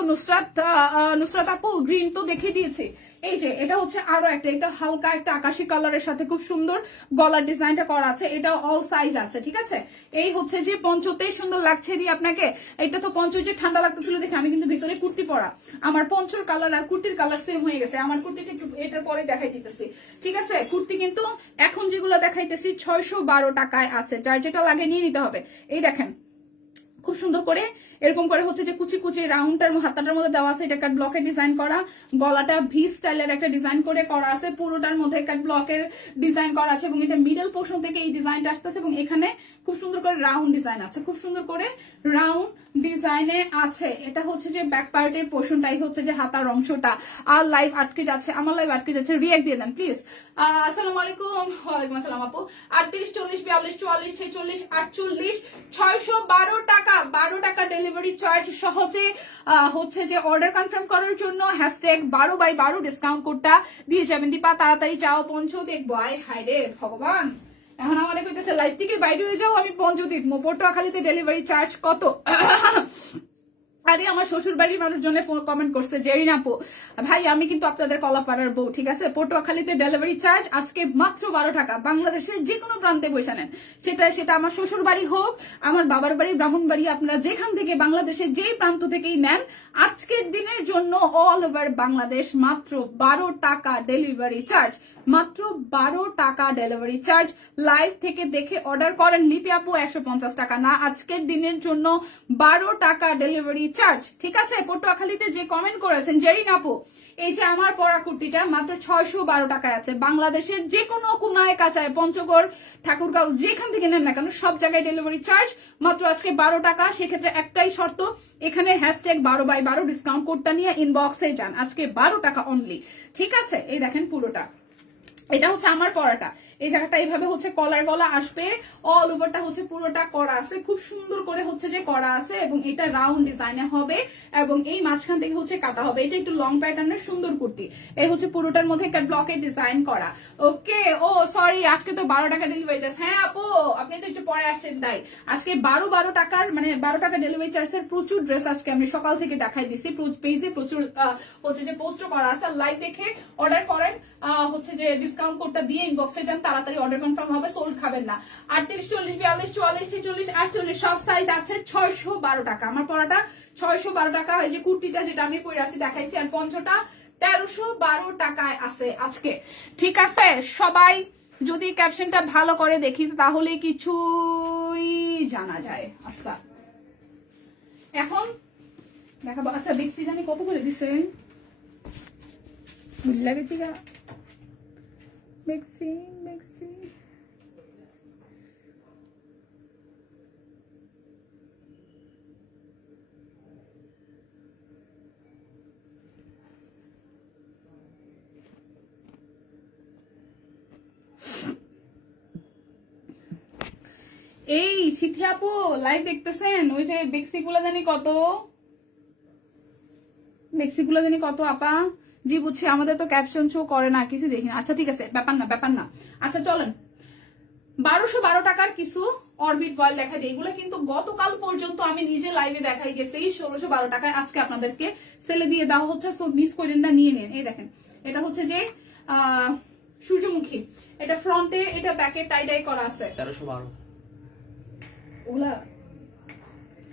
নুসরাত আপু গ্রিন তো দেখিয়ে দিয়েছি। এই যে এটা হচ্ছে আরো একটা, এটা হালকা একটা আকাশি কালারের সাথে খুব সুন্দর গলার ডিজাইনটা করা আছে, এটা অল সাইজ আছে, ঠিক আছে। এই হচ্ছে যে পঞ্চতেই সুন্দর লাগছে দিয়ে আপনাকে, এটা তো পঞ্চ যে ঠান্ডা লাগতেছিল দেখে আমি কিন্তু ভিতরে কুর্তি পরা, আমার পঞ্চর কালার আর কুর্তির কালার সেম হয়ে গেছে। আমার কুর্তিটা একটু এটার পরে দেখাই দিতেছি, ঠিক আছে। কুর্তি কিন্তু এখন যেগুলো দেখাইতেছি 612 টাকায় আছে, যার যেটা লাগে নিয়ে নিতে হবে। এই দেখেন খুব সুন্দর করে এরকম করে হচ্ছে যে কুচি কুচি রাউন্ডটার হাতাটার মধ্যে দেওয়া আছে, এটা কাট ব্লকের ডিজাইন করা, গলাটা ভি স্টাইলের একটা ডিজাইন করে করা আছে, পুরোটার মধ্যে কাট ব্লকের ডিজাইন করা আছে, এবং এটা মিডল পোর্শন থেকে এই ডিজাইনটা আসতেছে, এবং এখানে খুব সুন্দর করে রাউন্ড ডিজাইন আছে, খুব সুন্দর করে রাউন্ড ডিজাইনে আছে। এটা হচ্ছে যে ব্যাক পার্টের পোর্শনটাই হচ্ছে যে হাতার অংশটা। আর লাইভ আটকে যাচ্ছে, আমার লাইভ আটকে যাচ্ছে, রিঅ্যাক্ট দিয়ে দেন প্লিজ। আসসালামু আলাইকুম। ওয়ালাইকুম আসসালাম আপু। 38, 40, 42, 44, 46, 48 612 টাকা, 12 টাকা ডেলিভারি চার্জ। সহজে হচ্ছে যে অর্ডার কনফার্ম করার জন্য হ্যাশট্যাগ 12/12 ডিসকাউন্ট কোডটা দিয়ে যাবেন। দীপা তাড়াতাড়ি যাও, পঞ্চ দেখবো। আয় হায় রে ভগবান, এখন আমাদের কইতেছে লাইভ থেকে বাইরে হয়ে যাও, আমি পঞ্চ দেখবো। পটুয়াখালীতে ডেলিভারি চার্জ কত? আরে আমার শ্বশুর বাড়ির মানুষজনে কমেন্ট করছে জেরিন আপু ভাই আমি কিন্তু আপনাদের কলাপাড়ার বউ, ঠিক আছে? পটুয়াখালীতে ডেলিভারি চার্জ আজকে মাত্র 12 টাকা। বাংলাদেশের যে কোনো প্রান্তে বসে নেন, সেটা আমার শ্বশুর বাড়ি হোক, আমার বাবার বাড়ি ব্রাহ্মণবাড়ি, আপনারা যেখান থেকে বাংলাদেশের যেই প্রান্ত থেকেই নেন, আজকের দিনের জন্য অল ওভার বাংলাদেশ মাত্র 12 টাকা ডেলিভারি চার্জ, মাত্র 12 টাকা ডেলিভারি চার্জ। লাইভ থেকে দেখে অর্ডার করেন লিপি আপু 150 টাকা না, আজকের দিনের জন্য 12 টাকা ডেলিভারি চার্জ, ঠিক আছে? পটুয়াখালীতে যে কমেন্ট করেছেন জেরিন আপু, এই যে আমার পরা কুর্তিটা মাত্র 612 টাকায় আছে। বাংলাদেশের যে কোনো কোনায় কাঁচায়, পঞ্চগড়, ঠাকুরগাঁও, যেখান থেকে নেন না কেন সব জায়গায় ডেলিভারি চার্জ মাত্র আজকে 12 টাকা। সেক্ষেত্রে একটাই শর্ত, এখানে হ্যাশট্যাগ 12/12 ডিসকাউন্ট কোডটা নিয়ে ইনবক্সে যান, আজকে 12 টাকা অনলি, ঠিক আছে? এই দেখেন পুরোটা, এটা হচ্ছে আমার পরাটা, এই জায়গাটা এইভাবে হচ্ছে কলার গলা আসবে, অল ওভারটা হচ্ছে পুরোটা করা আছে, খুব সুন্দর করে হচ্ছে যে করা আছে, এবং এটা রাউন্ড ডিজাইনে হবে, এবং এই মাঝখান থেকে হচ্ছে কাটা হবে। এটা একটু লং প্যাটার্নের সুন্দর কুর্তি, এই হচ্ছে পুরোটার মধ্যে একটা ব্লকের ডিজাইন করা। ওকে, ও সরি, আজকে তো 12 টাকা ডেলিভারি চার্জ। হ্যাঁ আপু, আপনি তো একটু পরে আসছেন, তাই আজকে 12 টাকার মানে 12 টাকা ডেলিভারি চার্জের প্রচুর ড্রেস আজকে আমি সকাল থেকে দেখাই দিচ্ছি, পেজে প্রচুর হচ্ছে যে পোস্টও করা আছে। লাইভ দেখে অর্ডার করেন, হচ্ছে যে ডিসকাউন্ট কোডটা দিয়ে ইনবক্সে যান, তাড়াতাড়ি অর্ডার কনফার্ম হবে, সোল্ড খাবেন না। 38, 40, 42, 44, 46, 48 সব সাইজ আছে 612 টাকা। আমার পরাটা 612 টাকা, এই যে কুর্তিটা যেটা আমি পরে আছি দেখাইছি, আর পঞ্চটা 1312 টাকায় আছে আজকে, ঠিক আছে? সবাই যদি ক্যাপশনটা ভালো করে দেখি তাহলে কিছুই জানা যায়। আচ্ছা এখন দেখাবো। আচ্ছা বিগ সি আমি কত করে দিছে ভুল লাগেছি গা। Mixi. এই সিথি আপু লাইভ দেখতেছেন? ওই যে বেক্সি গুলা জানি কত আপা? জি বুঝছি, আমাদের তো ক্যাপশন শো করে না, কিছু দেখি না। আচ্ছা ঠিক আছে, ব্যাপার না। আচ্ছা চলেন 1212 টাকার কিছু অরবিট বয়েল দেখাই দিই। এগুলো কিন্তু গতকাল পর্যন্ত আমি নিজে লাইভে দেখাই গেছি 1612 টাকায়, আজকে আপনাদেরকে সেলে দিয়ে দেওয়া হচ্ছে, সো মিস করেন না, নিয়ে নেন। এই দেখেন, এটা হচ্ছে যে সূর্যমুখী, এটা ফ্রন্টে, এটা ব্যাকে টাই ডাই করা আছে। 1312 ওগুলা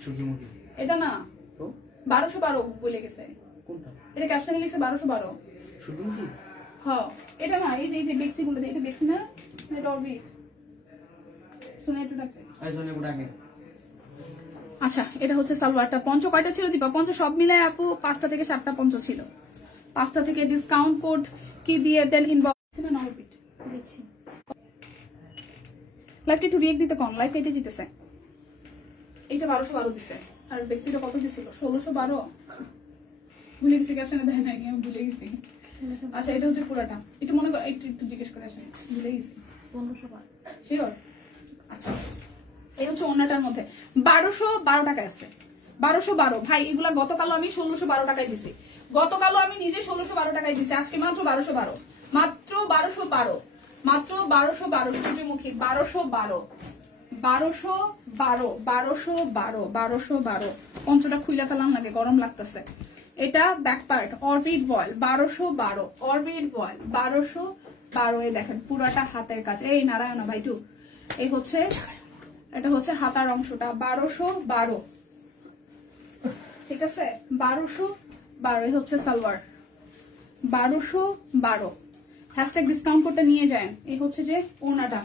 সূর্যমুখী, এটা না তো 1212 বলে গেছে। কোনটা? এটা ক্যাপশনে লিখছে 1212 সূর্যমুখী। হ্যাঁ এটা না, এই যে বেক্সি গুলো, এটা বেক্সি না, এটা অরবিট। আচ্ছা এটা হচ্ছে সালোয়ারটা। পঞ্চ কয়টা ছিল দীপা? পঞ্চ সব মিলায় আপু 5টা থেকে 7টা পঞ্চ ছিল। 5টা থেকে ডিসকাউন্ট কোড কি দিয়ে দেন ইনবক্স না অরবিট দেখছি। লাইভটা একটু রিয়েক্ট দিতে কোন লাইভ কেটে জিতেছে। এইটা 1212 দিছে, আর বেক্সিটা কত দিছিল? 1612 ভুলে গেছি, ক্যাপশনে দেয় নাকি আমি ভুলে গেছি। আচ্ছা এটা হচ্ছে পুরাটা, একটু মনে কর, একটু জিজ্ঞেস করে আসেন, ভুলে গেছি। 1512 শিওর? আচ্ছা এই হচ্ছে অন্যটার মধ্যে 1212 টাকা আছে। 1212 ভাই, এগুলা গতকালও আমি 1612 টাকায় দিছি, গতকালও আমি নিজে 1612 টাকায় দিছি, আজকে মাত্র 1212, মাত্র 1212, মাত্র 1212 সূর্যমুখী 1212 পঞ্চটা খুইলা ফেলাম লাগে, গরম লাগতেছে। এটা ব্যাক পার্ট অরবিট বয়েল 1212, অরবিট বয়েল 1212। এই দেখেন পুরাটা হাতের কাজ, এই নারায়ণা ভাই টু, এই হচ্ছে এটা হচ্ছে হাতার অংশটা 1212, ঠিক আছে? 1212 এই হচ্ছে সালোয়ার 1212। হ্যাশট্যাগ ডিসকাউন্ট কোডটা নিয়ে যান। এই হচ্ছে যে ওনাটা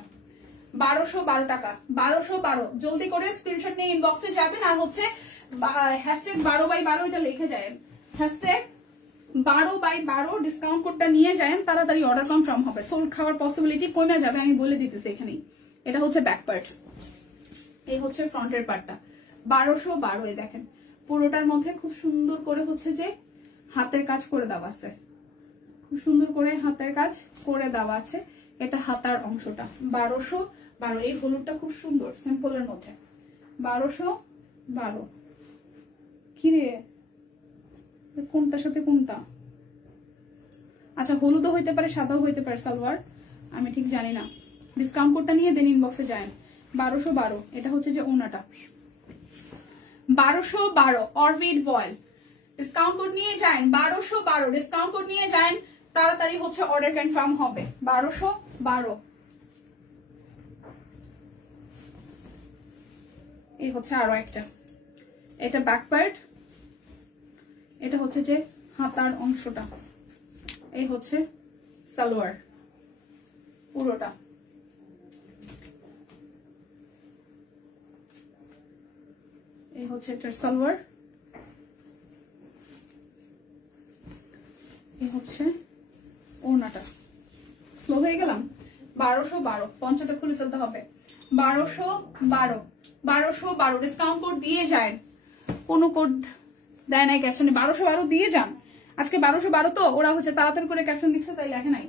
1212 টাকা, 1212। জলদি করে স্ক্রিনশট নিয়ে ইনবক্সে যাবেন, আর হচ্ছে হ্যাশট্যাগ 12/12 এটা লিখে যায়, হ্যাশট্যাগ 12/12 ডিসকাউন্ট কোডটা নিয়ে যান, তাড়াতাড়ি অর্ডার কনফার্ম হবে, সোল্ড খাওয়ার পসিবিলিটি কমে যাবে, আমি বলে দিতেছি এখানেই। এটা হচ্ছে ব্যাক পার্ট, এই হচ্ছে ফ্রন্টের পার্টটা 1212। এই দেখেন পুরোটার মধ্যে খুব সুন্দর করে হচ্ছে যে হাতের কাজ করে দেওয়া আছে, খুব সুন্দর করে হাতের কাজ করে দেওয়া আছে। এটা হাতার অংশটা 1212। এই হলুদটা খুব সুন্দর, সিম্পলের মধ্যে 1212। কি রে, কোনটার সাথে কোনটা? আচ্ছা হলুদও হইতে পারে, সাদাও হইতে পারে সালোয়ার, আমি ঠিক জানি না। ডিসকাউন্ট কোডটা নিয়ে দেন ইনবক্সে যায় 1212। এটা হচ্ছে যে ওনাটা 1212 অরবিট ভয়েল, ডিসকাউন্ট কোড নিয়ে যান 1212, ডিসকাউন্ট কোড নিয়ে যান, তাড়াতাড়ি হচ্ছে অর্ডার কনফার্ম হবে। 1212 এই হচ্ছে আরো একটা, এটা ব্যাক পার্ট, এটা হচ্ছে যে হাতার অংশটা, এই হচ্ছে সালোয়ার পুরোটা। এই হচ্ছে এটার সালোয়ার, এই হচ্ছে ওড়নাটা। স্লো হয়ে গেলাম। 1212, পঞ্চটা খুলে ফেলতে হবে। 1212 1212, ডিসকাউন্ট কোড দিয়ে যায়, কোনো কোড দেয় নাই ক্যাপশনে। 1212 দিয়ে যান, আজকে 1212 তো ওরা হচ্ছে তাড়াতাড়ি করে ক্যাপশন দিচ্ছে তাই লেখে নাই।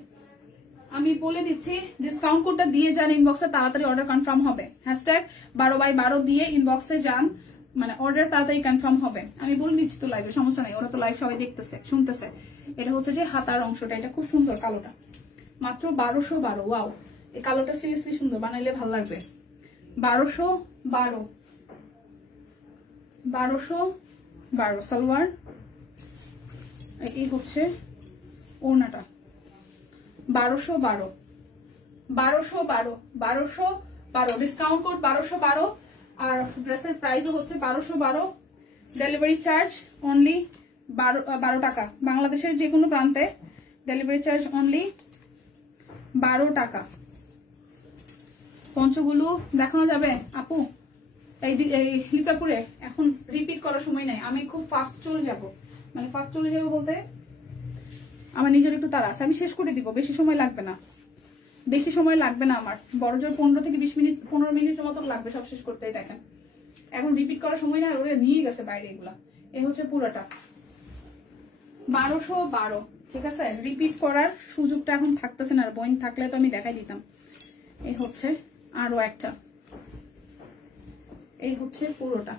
আমি বলে দিচ্ছি ডিসকাউন্ট কোডটা দিয়ে যান ইনবক্সে, তাড়াতাড়ি অর্ডার কনফার্ম হবে। হ্যাশট্যাগ 12/12 দিয়ে ইনবক্সে যান, মানে অর্ডার তাড়াতাড়ি কনফার্ম হবে। আমি বলে দিচ্ছি তো লাইভে, সমস্যা নাই, ওরা তো লাইভ সবাই দেখতেছে শুনতেছে। এটা হচ্ছে যে হাতার অংশটা, এটা খুব সুন্দর কালোটা, মাত্র 1212। ওয়াও, এই কালোটা সিরিয়াসলি সুন্দর, বানাইলে ভালো লাগবে। 1212 1212 সালোয়ার, এই হচ্ছে ওড়নাটা। 1212 1212 1212, ডিসকাউন্ট কোড 1212, আর ড্রেসের প্রাইসও হচ্ছে 1212। ডেলিভারি চার্জ অনলি 12 টাকা, বাংলাদেশের যে কোনো প্রান্তে ডেলিভারি চার্জ অনলি 12 টাকা। পঞ্চগুলো দেখানো যাবে আপু? এই লিপাপুরে এখন রিপিট করার সময় নাই, আমি খুব ফাস্ট চলে যাব, মানে ফাস্ট চলে যাবো বলতে আমার নিজের একটু তাড়া আছে, আমি শেষ করে দিব, বেশি সময় লাগবে না, বেশি সময় লাগবে না আমার, বড় জোর 15 থেকে 20 মিনিট 15 মিনিটের মতো লাগবে সব শেষ করতে। দেখেন এখন রিপিট করার সময় না, ওরা নিয়ে গেছে বাইরে এগুলা। এই হচ্ছে পুরোটা 1212, ঠিক আছে? রিপিট করার সুযোগটা এখন থাকতেছে না, বইন থাকলে তো আমি দেখাই দিতাম। এই হচ্ছে আরো একটা, এই হচ্ছে পুরোটা।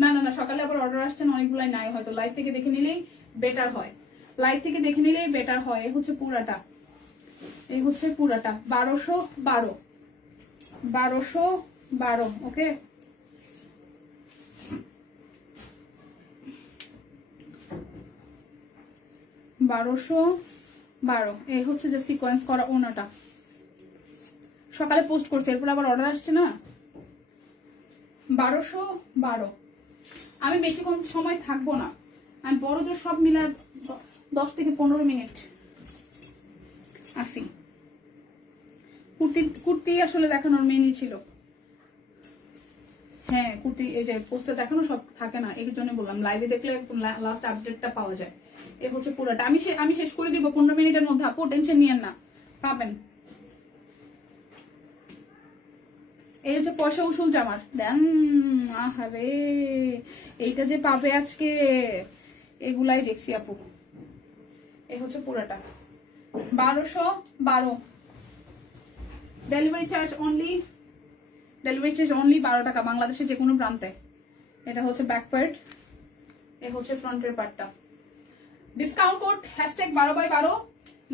না না না, সকালে আবার অর্ডার আসছেন অনেকগুলাই নাই, হয়তো লাইভ থেকে দেখে নিলেই বেটার হয়, লাইভ থেকে দেখে নিলেই বেটার হয়। এই হচ্ছে পুরাটা, এই হচ্ছে পুরাটা 1212 1212, ওকে? $1212, এই হচ্ছে যে সিকোয়েন্স করা ওনাটা, সকালে পোস্ট করছে, এরপর আবার অর্ডার আসছে না। 1212, আমি বেশিক্ষণ সময় থাকবো না, আমি বড় জোর সব মিলা 10 থেকে 15 মিনিট আসি। কুর্তি আসলে দেখানোর মেনই ছিল, হ্যাঁ কুর্তি এই যে পোস্টে দেখানো সব থাকে না, এই জন্য বললাম লাইভে দেখলে লাস্ট আপডেটটা পাওয়া যায়। এই হচ্ছে পুরোটা, আমি শেষ করে দিব 15 মিনিটের মধ্যে, আপু টেনশন নিয়েন না, পাবেন। এই হচ্ছে পয়সা উসুল জামার দেন, আহারে এইটা যে পাবে আজকে, এগুলাই দেখছি আপু। এই হচ্ছে পুরোটা 1212, ডেলিভারি চার্জ অনলি 12 টাকা, বাংলাদেশের যে কোনো প্রান্তে। এটা হচ্ছে ব্যাক পার্ট, এ হচ্ছে ফ্রন্টের পার্টটা। ডিসকাউন্ট কোড হ্যাশট্যাগ 12/12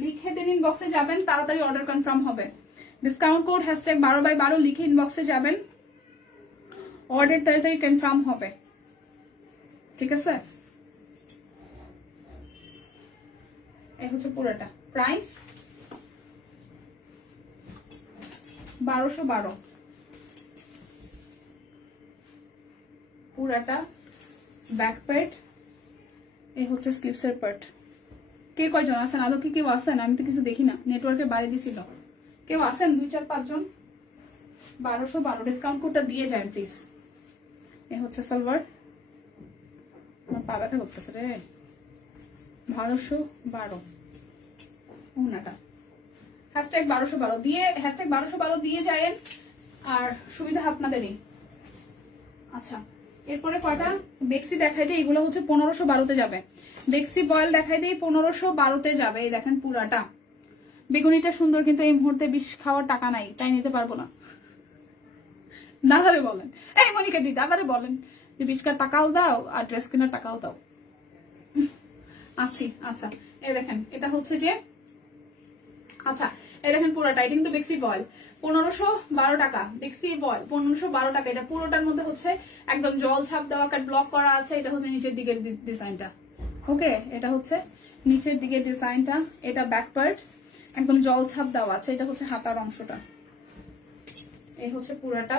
লিখে দিন, ইনবক্সে যাবেন, তাড়াতাড়ি অর্ডার কনফার্ম হবে। ডিসকাউন্ট কোড হ্যাশট্যাগ 12/12 লিখে ইনবক্সে যাবেন, অর্ডার তাড়াতাড়ি কনফার্ম হবে, ঠিক আছে? এই হচ্ছে পুরোটা, প্রাইস 1212, পুরাটা ব্যাক পার্ট, এই হচ্ছে স্লিপসের পার্ট। কে কয়জন আছেন? আলো কি কেউ আছেন? আমি তো কিছু দেখি না, নেটওয়ার্কে বাইরে দিছিল। কেউ আছেন? 2-4-5 জন। 1212, ডিসকাউন্ট কোডটা দিয়ে যান প্লিজ। এই হচ্ছে সালোয়ার, আমার পা ব্যথা করতেছে রে। 1212 ওনাটা, হ্যাশট্যাগ 1212 দিয়ে, হ্যাশট্যাগ 1212 দিয়ে যায়েন, আর সুবিধা আপনাদেরই। আচ্ছা, এরপরে কয়টা বেক্সি দেখাই দিই, এগুলো হচ্ছে 1512-তে যাবে। বেক্সি বয়েল দেখাই দিই, 1512-তে যাবে। এই দেখেন পুরাটা, বেগুনিটা সুন্দর, কিন্তু এই মুহূর্তে বিষ খাওয়ার টাকা নাই, তাই নিতে পারবো না। দাদারে বলেন, এই মনিকা দি দাদারে বলেন যে বিষ খাওয়ার টাকাও দাও আর ড্রেস কেনার টাকাও দাও। আচ্ছা, এই দেখেন এটা হচ্ছে যে, আচ্ছা এই দেখেন পুরোটা, এটা কিন্তু বেক্সি ভয়েল 1512 টাকা, বেক্সি ভয়েল 1512 টাকা। এটা পুরোটার মধ্যে হচ্ছে একদম জল ছাপ দেওয়া, কাট ব্লক করা আছে। এটা হচ্ছে নিচের দিকের ডিজাইনটা, ওকে, এটা হচ্ছে নিচের দিকের ডিজাইনটা, এটা ব্যাক পার্ট একদম জল ছাপ দেওয়া আছে। এটা হচ্ছে হাতার অংশটা, এই হচ্ছে পুরাটা,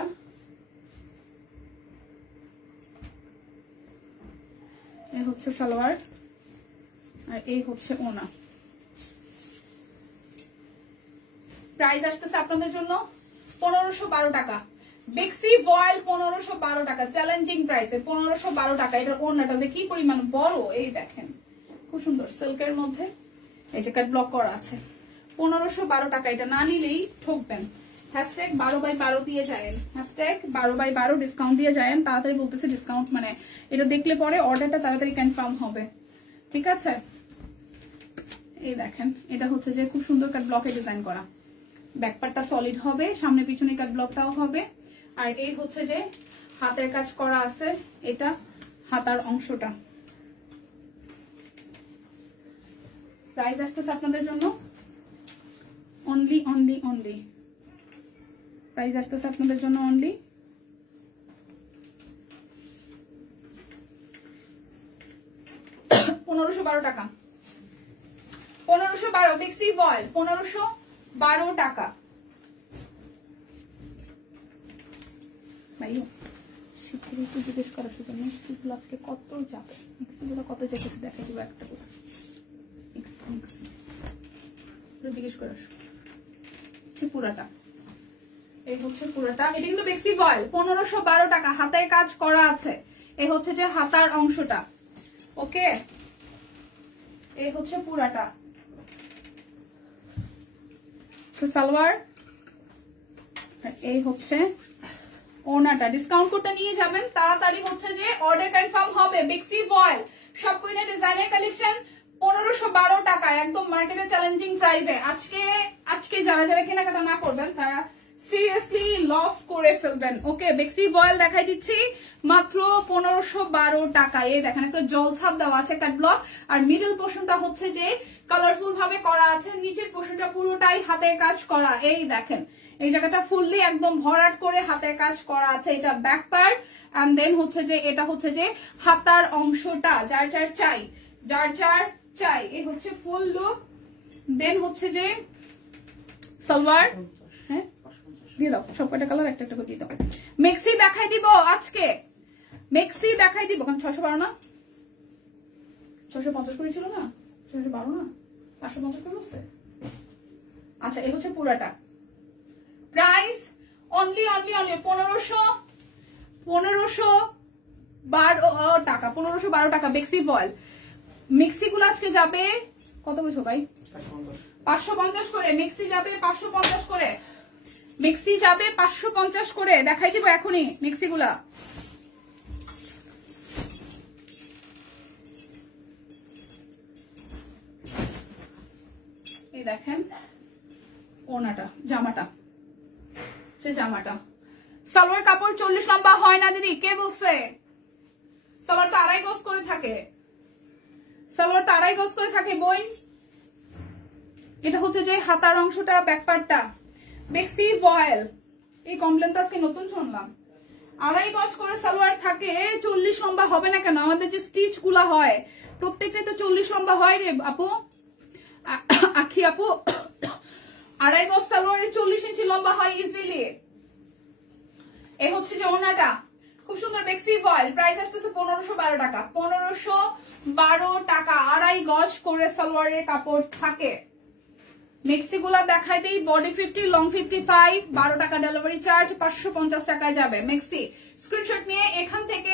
এই হচ্ছে সালোয়ার, আর এই হচ্ছে ওনা। প্রাইস আসতেছে আপনাদের জন্য 1512 টাকা, বেক্সি ভয়েল 1512 টাকা, চ্যালেঞ্জিং প্রাইসে 1512 টাকা। এটার ওনাটা যে কি পরিমাণ বড়, এই দেখেন খুব সুন্দর সিল্কের মধ্যে, এই যে কাট ব্লক করা আছে। 1512 টাকা, এটা না নিলেই ঠকবেন। হ্যাশট্যাগ 12/12 দিয়ে যায়েন, হ্যাশট্যাগ 12/12 ডিসকাউন্ট দিয়ে যায়েন। তাড়াতাড়ি বলতেছে ডিসকাউন্ট, মানে এটা দেখলে পরে অর্ডারটা তাড়াতাড়ি কনফার্ম হবে, ঠিক আছে। এই দেখেন এটা হচ্ছে যে খুব সুন্দর কাট ব্লকে ডিজাইন করা, ব্যাকপার্টটা সলিড হবে, সামনে পিছনে কাট ব্লকটাও হবে। আর এই হচ্ছে যে হাতের কাজ করা আছে, এটা হাতার অংশটা। প্রাইস আসতেছে আপনাদের জন্য অনলি অনলি অনলি, প্রাইস আসতেছে আপনাদের জন্য অনলি 1512 টাকা, 1512 বেক্সি ভয়েল 1512 টাকা। ভাইও শীতের একটু জিজ্ঞেস করার সুযোগ, মিক্সিগুলো আজকে কত যাবে, মিক্সিগুলো কত যেতেছে দেখাই দিব একটা করে, জিজ্ঞেস করার পুরাটা, এই হচ্ছে পুরাটা। এটা কিন্তু বেক্সি ভয়েল 1512 টাকা, হাতের কাজ করা আছে। এই হচ্ছে যে হাতার অংশটা, ওকে, এই হচ্ছে পুরাটা সালোয়ার, এই হচ্ছে ওনাটা। ডিসকাউন্ট কোডটা নিয়ে যাবেন, তাড়াতাড়ি হচ্ছে যে অর্ডার কনফার্ম হবে। বেক্সি ভয়েল সব কুইনের ডিজাইনের কালেকশন 1512 টাকা, একদম মার্কেটে চ্যালেঞ্জিং প্রাইসে। আজকে যারা যারা কেনাকাটা না করবেন তারা সিরিয়াসলি লস করে ফেলবেন, ওকে। বেক্সি ভয়েল দেখাই দিচ্ছি মাত্র 1512 টাকা। এই দেখেন একটা জল ছাপ দেওয়া আছে কাট ব্লক, আর মিডল পোর্শনটা হচ্ছে যে কালারফুল ভাবে করা আছে, নিচের পোর্শনটা পুরোটাই হাতের কাজ করা। এই দেখেন এই জায়গাটা ফুললি একদম ভরাট করে হাতের কাজ করা আছে। এটা ব্যাক পার্ট, এন্ড দেন হচ্ছে যে এটা হচ্ছে যে হাতার অংশটা, যার যার চাই, যার যার চাই। এই হচ্ছে ফুল লুক, দেন হচ্ছে যে সালোয়ার, হ্যাঁ দিয়ে দাও সব কয়টা কালার একটা একটা করে দিয়ে দাও। মেক্সি দেখাই দিব আজকে, মেক্সি দেখাই দিব, কারণ 612 না, 650 করে ছিল না, 612 না, 550 করে বলছে। আচ্ছা এই হচ্ছে পুরাটা, প্রাইস অনলি অনলি অনলি 1512 টাকা, 1512 টাকা বেক্সি ভয়েল। মিক্সি গুলো আজকে যাবে কত বলছো ভাই, 550 করে, মিক্সি যাবে 550 করে, মিক্সি যাবে 550 করে, দেখাই দিব এখনই মিক্সি গুলা। এই দেখেন ওনাটা, জামাটা, জামাটা সালোয়ার কাপড় 40 লম্বা হয় না দিদি, কে বলছে? সালোয়ার তো 2.5 গজ করে থাকে, সালোয়ার তো 2.5 গজ করে থাকে বই। এটা হচ্ছে যে হাতার অংশটা, ব্যাকপার্টটা। বেক্সি ভয়েল, এই কমপ্লেন তো আজকে নতুন শুনলাম। 2.5 গজ করে সালোয়ার থাকে, 40 লম্বা হবে না কেন? আমাদের যে স্টিচ গুলা হয় প্রত্যেকটাই তো 40 লম্বা হয় রে আপু, আখি আপু। 2.5 গজ সালোয়ারে 40 ইঞ্চি লম্বা হয় ইজিলি। এই হচ্ছে যে ওনাটা, খুব সুন্দর বেক্সি ভয়েল। প্রাইস আসতেছে 1512 টাকা, 1512 টাকা। 2.5 গজ করে সালোয়ারের কাপড় থাকে। মেক্সি গুলা দেখাই দেই, বডি 50, লং 55, 12 টাকা ডেলিভারি চার্জ, 550 টাকায় যাবে মেক্সি। স্ক্রিনশট নিয়ে এখান থেকে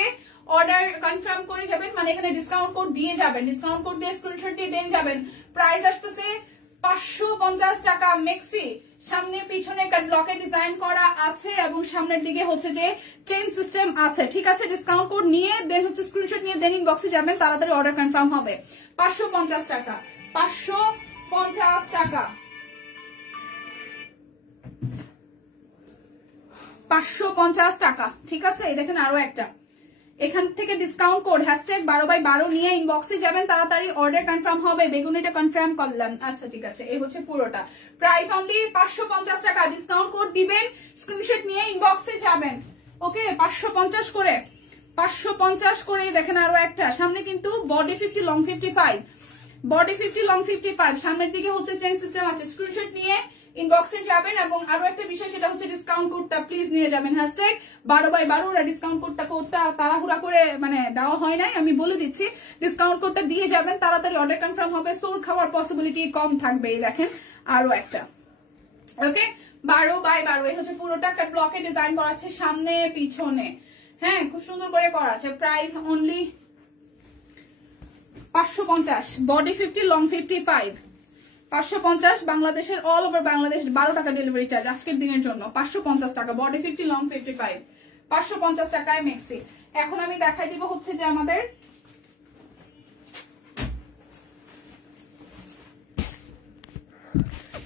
অর্ডার কনফার্ম করে যাবেন, মানে এখানে ডিসকাউন্ট কোড দিয়ে যাবেন, ডিসকাউন্ট কোড দিয়ে স্ক্রিনশট দিয়ে দেন যাবেন। প্রাইস আসতেছে 550 টাকা মেক্সি। সামনে পিছনে ব্লকে ডিজাইন করা আছে এবং সামনের দিকে হচ্ছে যে চেইন সিস্টেম আছে, ঠিক আছে। ডিসকাউন্ট কোড নিয়ে দেন হচ্ছে স্ক্রিনশট নিয়ে দেন ইনবক্সে যাবেন, তাড়াতাড়ি অর্ডার কনফার্ম হবে। 550 টাকা, 550 টাকা, 550 টাকা, ঠিক আছে। এই দেখেন আরো একটা, এখান থেকে ডিসকাউন্ট কোড #12/12 নিয়ে ইনবক্সে যাবেন, তাড়াতাড়ি অর্ডার কনফার্ম হবে। বেগুনিটা কনফার্ম করলাম, আচ্ছা ঠিক আছে। এই হচ্ছে পুরোটা, প্রাইস অনলি 550 টাকা। ডিসকাউন্ট কোড দিবেন, স্ক্রিনশট নিয়ে ইনবক্সে যাবেন। ওকে, 550 করে, 550 করে। দেখেন আরো একটা সামনে কিন্তু বডি 50 লং 55, বডি 50 লং 55, সামনের দিকে হচ্ছে চেন সিস্টেম আছে। স্ক্রিনশট নিয়ে ইনবক্সে যাবেন। এবং আরো একটা বিষয়, সেটা হচ্ছে ডিসকাউন্ট কোডটা প্লিজ নিয়ে যাবেন, #12/12। ডিসকাউন্ট কোডটা তাড়াহুড়া করে মানে দেওয়া হয় নাই, আমি বলে দিচ্ছি। ডিসকাউন্ট কোডটা দিয়ে যাবেন, তাড়াতাড়ি অর্ডার কনফার্ম হবে, সোল খাওয়ার পসিবিলিটি কম থাকবে। এই দেখেন আরো একটা, ওকে 12/12। এই হচ্ছে পুরোটা একটা ব্লকে ডিজাইন করা আছে সামনে পিছনে, হ্যাঁ খুব সুন্দর করে করা আছে। Price only 550, body 50 long 55, 550। বাংলাদেশের অল ওভার বাংলাদেশ 12 টাকা ডেলিভারি চার্জ আজকের দিনের জন্য। 550 টাকা, বডি 50 লং 55, 550 টাকায় মেক্সি। এখন আমি দেখাই দিব হচ্ছে যে আমাদের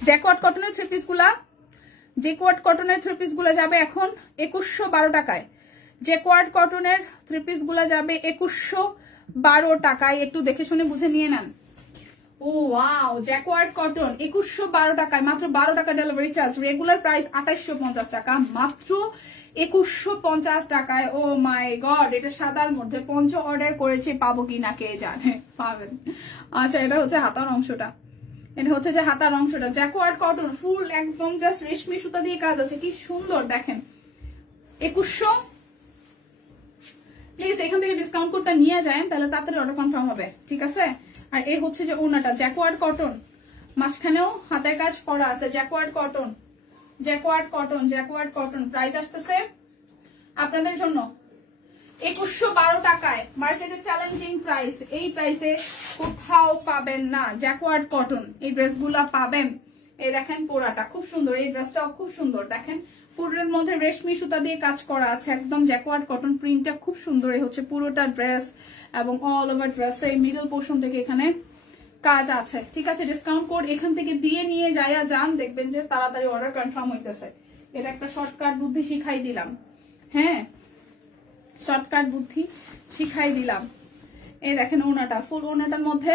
জ্যাকওয়ার্ড কটনের থ্রি পিস গুলা, জ্যাকওয়ার্ড কটনের থ্রি পিস গুলা যাবে এখন 2112 টাকায়। জ্যাকওয়ার্ড কটনের থ্রি পিস গুলা যাবে 2112 টাকায়। একটু দেখে শুনে বুঝে নিয়ে নেন। ও ওয়াও, জ্যাকওয়ার্ড কটন 2112 টাকায়, মাত্র 12 টাকা ডেলিভারি চার্জ। রেগুলার প্রাইস 2850 টাকা, মাত্র 2150 টাকায়। ও মাই গড, এটা সাদার মধ্যে পঞ্চ অর্ডার করেছে, পাবো কিনা কে জানে, পাবেন। আচ্ছা, এটা হচ্ছে হাতার অংশটা, এটা হচ্ছে যে হাতার অংশটা। জ্যাকওয়ার্ড কটন ফুল একদম জাস্ট রেশমি সুতা দিয়ে কাজ আছে, কি সুন্দর দেখেন। 2100, প্লিজ এখান থেকে ডিসকাউন্ট কোডটা নিয়ে যায়, তাহলে তাড়াতাড়ি অর্ডার কনফার্ম হবে, ঠিক আছে। আর এই হচ্ছে যে ওনাটা জ্যাকওয়ার্ড কটন, মাঝখানেও হাতের কাজ করা আছে। Jacquard cotton, jacquard cotton, jacquard cotton. Price আসতেছে আপনাদের জন্য 2112 টাকায়। মার্কেটে চ্যালেঞ্জিং প্রাইস, এই প্রাইসে কোথাও পাবেন না। জ্যাকওয়ার্ড কটন এই ড্রেসগুলা পাবেন। এই দেখেন পোড়াটা খুব সুন্দর, এই ড্রেসটাও খুব সুন্দর। দেখেন পুরোর মধ্যে রেশমি সুতা দিয়ে কাজ করা আছে, একদম জ্যাকওয়ার্ড কটন, প্রিন্টটা খুব সুন্দর। এই হচ্ছে পুরোটা ড্রেস এবং অল ওভার ড্রেস এই মিডল পোর্শন থেকে এখানে কাজ আছে, ঠিক আছে। ডিসকাউন্ট কোড এখান থেকে দিয়ে নিয়ে যায়া যান, দেখবেন যে তাড়াতাড়ি অর্ডার কনফার্ম হইতেছে। এটা একটা শর্টকাট বুদ্ধি শিখাই দিলাম, হ্যাঁ শর্টকাট বুদ্ধি শিখাই দিলাম। এই দেখেন ওনাটা, ফুল ওনাটার মধ্যে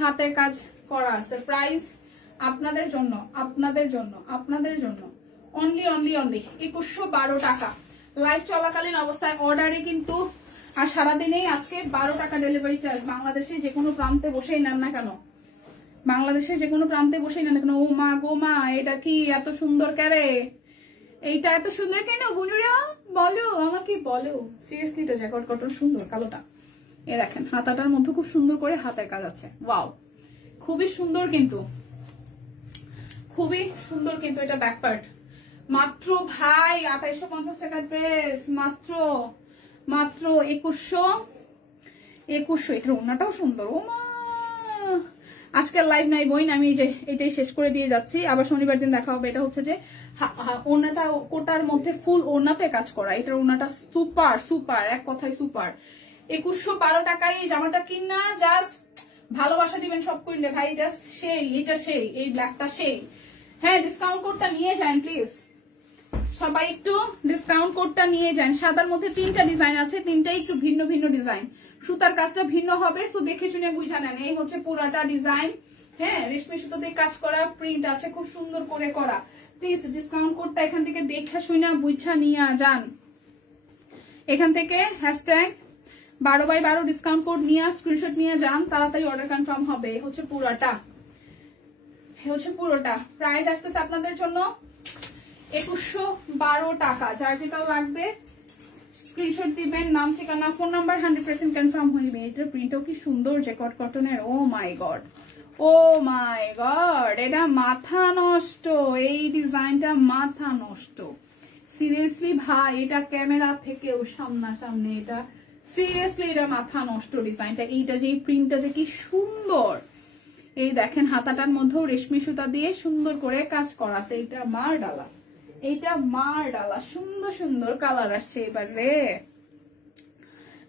হাতের কাজ করা আছে। প্রাইস আপনাদের জন্য, আপনাদের জন্য, আপনাদের জন্য অনলি অনলি অনলি 2112 টাকা। লাইভ চলাকালীন অবস্থায় অর্ডারে কিন্তু আর সারাদিনেই আজকে 12 টাকা ডেলিভারি চার্জ। বাংলাদেশে যে কোনো প্রান্তে বসেই নেন না কেন, বাংলাদেশে যে কোনো প্রান্তে বসেই নেন না কেন। ও মা গো মা, এটা কি এত সুন্দর কেরে, এইটা এত সুন্দর কেন বুঝুরা বলো আমাকে বলো। সিরিয়াসলি এটা জ্যাকওয়ার্ড কটন সুন্দর, কালোটা। এ দেখেন হাতাটার মধ্যে খুব সুন্দর করে হাতের কাজ আছে, ওয়াও খুবই সুন্দর, কিন্তু খুবই সুন্দর। কিন্তু এটা ব্যাক পার্ট মাত্র ভাই 2850 টাকা ড্রেস, মাত্র মাত্র 2100। এটার ওড়নাটাও সুন্দর। ও মা, আজকের লাইভ নাই বইন, আমি যে এটাই শেষ করে দিয়ে যাচ্ছি, আবার শনিবার দিন দেখা হবে। এটা হচ্ছে যে ওড়নাটা কোটার মধ্যে ফুল ওড়নাতে কাজ করা। এটার ওড়নাটা সুপার সুপার, এক কথায় সুপার। 2112 টাকায় এই জামাটা কিনা জাস্ট ভালোবাসা দিবেন সব কিনলে ভাই, জাস্ট সেই, এটা সেই, এই ব্ল্যাকটা সেই। হ্যাঁ ডিসকাউন্ট কোডটা নিয়ে যান প্লিজ, সবাই একটু ডিসকাউন্ট কোডটা নিয়ে যান। সাদার মধ্যে 3টা ডিজাইন আছে, 3টাই একটু ভিন্ন ভিন্ন ডিজাইন, সুতার কাজটা ভিন্ন হবে, সো দেখে শুনে বুঝা নেন। এই হচ্ছে পুরাটা ডিজাইন, হ্যাঁ রেশমি সুতো দিয়ে কাজ করা, প্রিন্ট আছে খুব সুন্দর করে করা। প্লিজ ডিসকাউন্ট কোডটা এখান থেকে দেখা শুনে বুঝা নিয়ে যান। এখান থেকে #12/12 ডিসকাউন্ট কোড নিয়ে স্ক্রিনশট নিয়ে যান, তাড়াতাড়ি অর্ডার কনফার্ম হবে। এই হচ্ছে পুরাটা, এই হচ্ছে পুরোটা। প্রাইস আসতেছে আপনাদের জন্য 2112 টাকা। যার যেটা লাগবে স্ক্রিনশট দিবেন, নাম ঠিকানা ফোন নাম্বার 100% কনফার্ম হইবে। এটার প্রিন্টও কি সুন্দর, জ্যাকওয়ার্ড কটনের। ও my god, O my god, এটা মাথা নষ্ট, এই ডিজাইনটা মাথা নষ্ট সিরিয়াসলি ভাই। এটা ক্যামেরা থেকেও সামনাসামনি এটা সিরিয়াসলি এটা মাথা নষ্ট ডিজাইনটা। এইটা যে প্রিন্টটা যে কি সুন্দর, এই দেখেন হাতাটার মধ্যেও রেশমি সুতা দিয়ে সুন্দর করে কাজ করা আছে। এটা মার ডালা, এইটা মার ডালা, সুন্দর সুন্দর কালার আসছে এবার রে।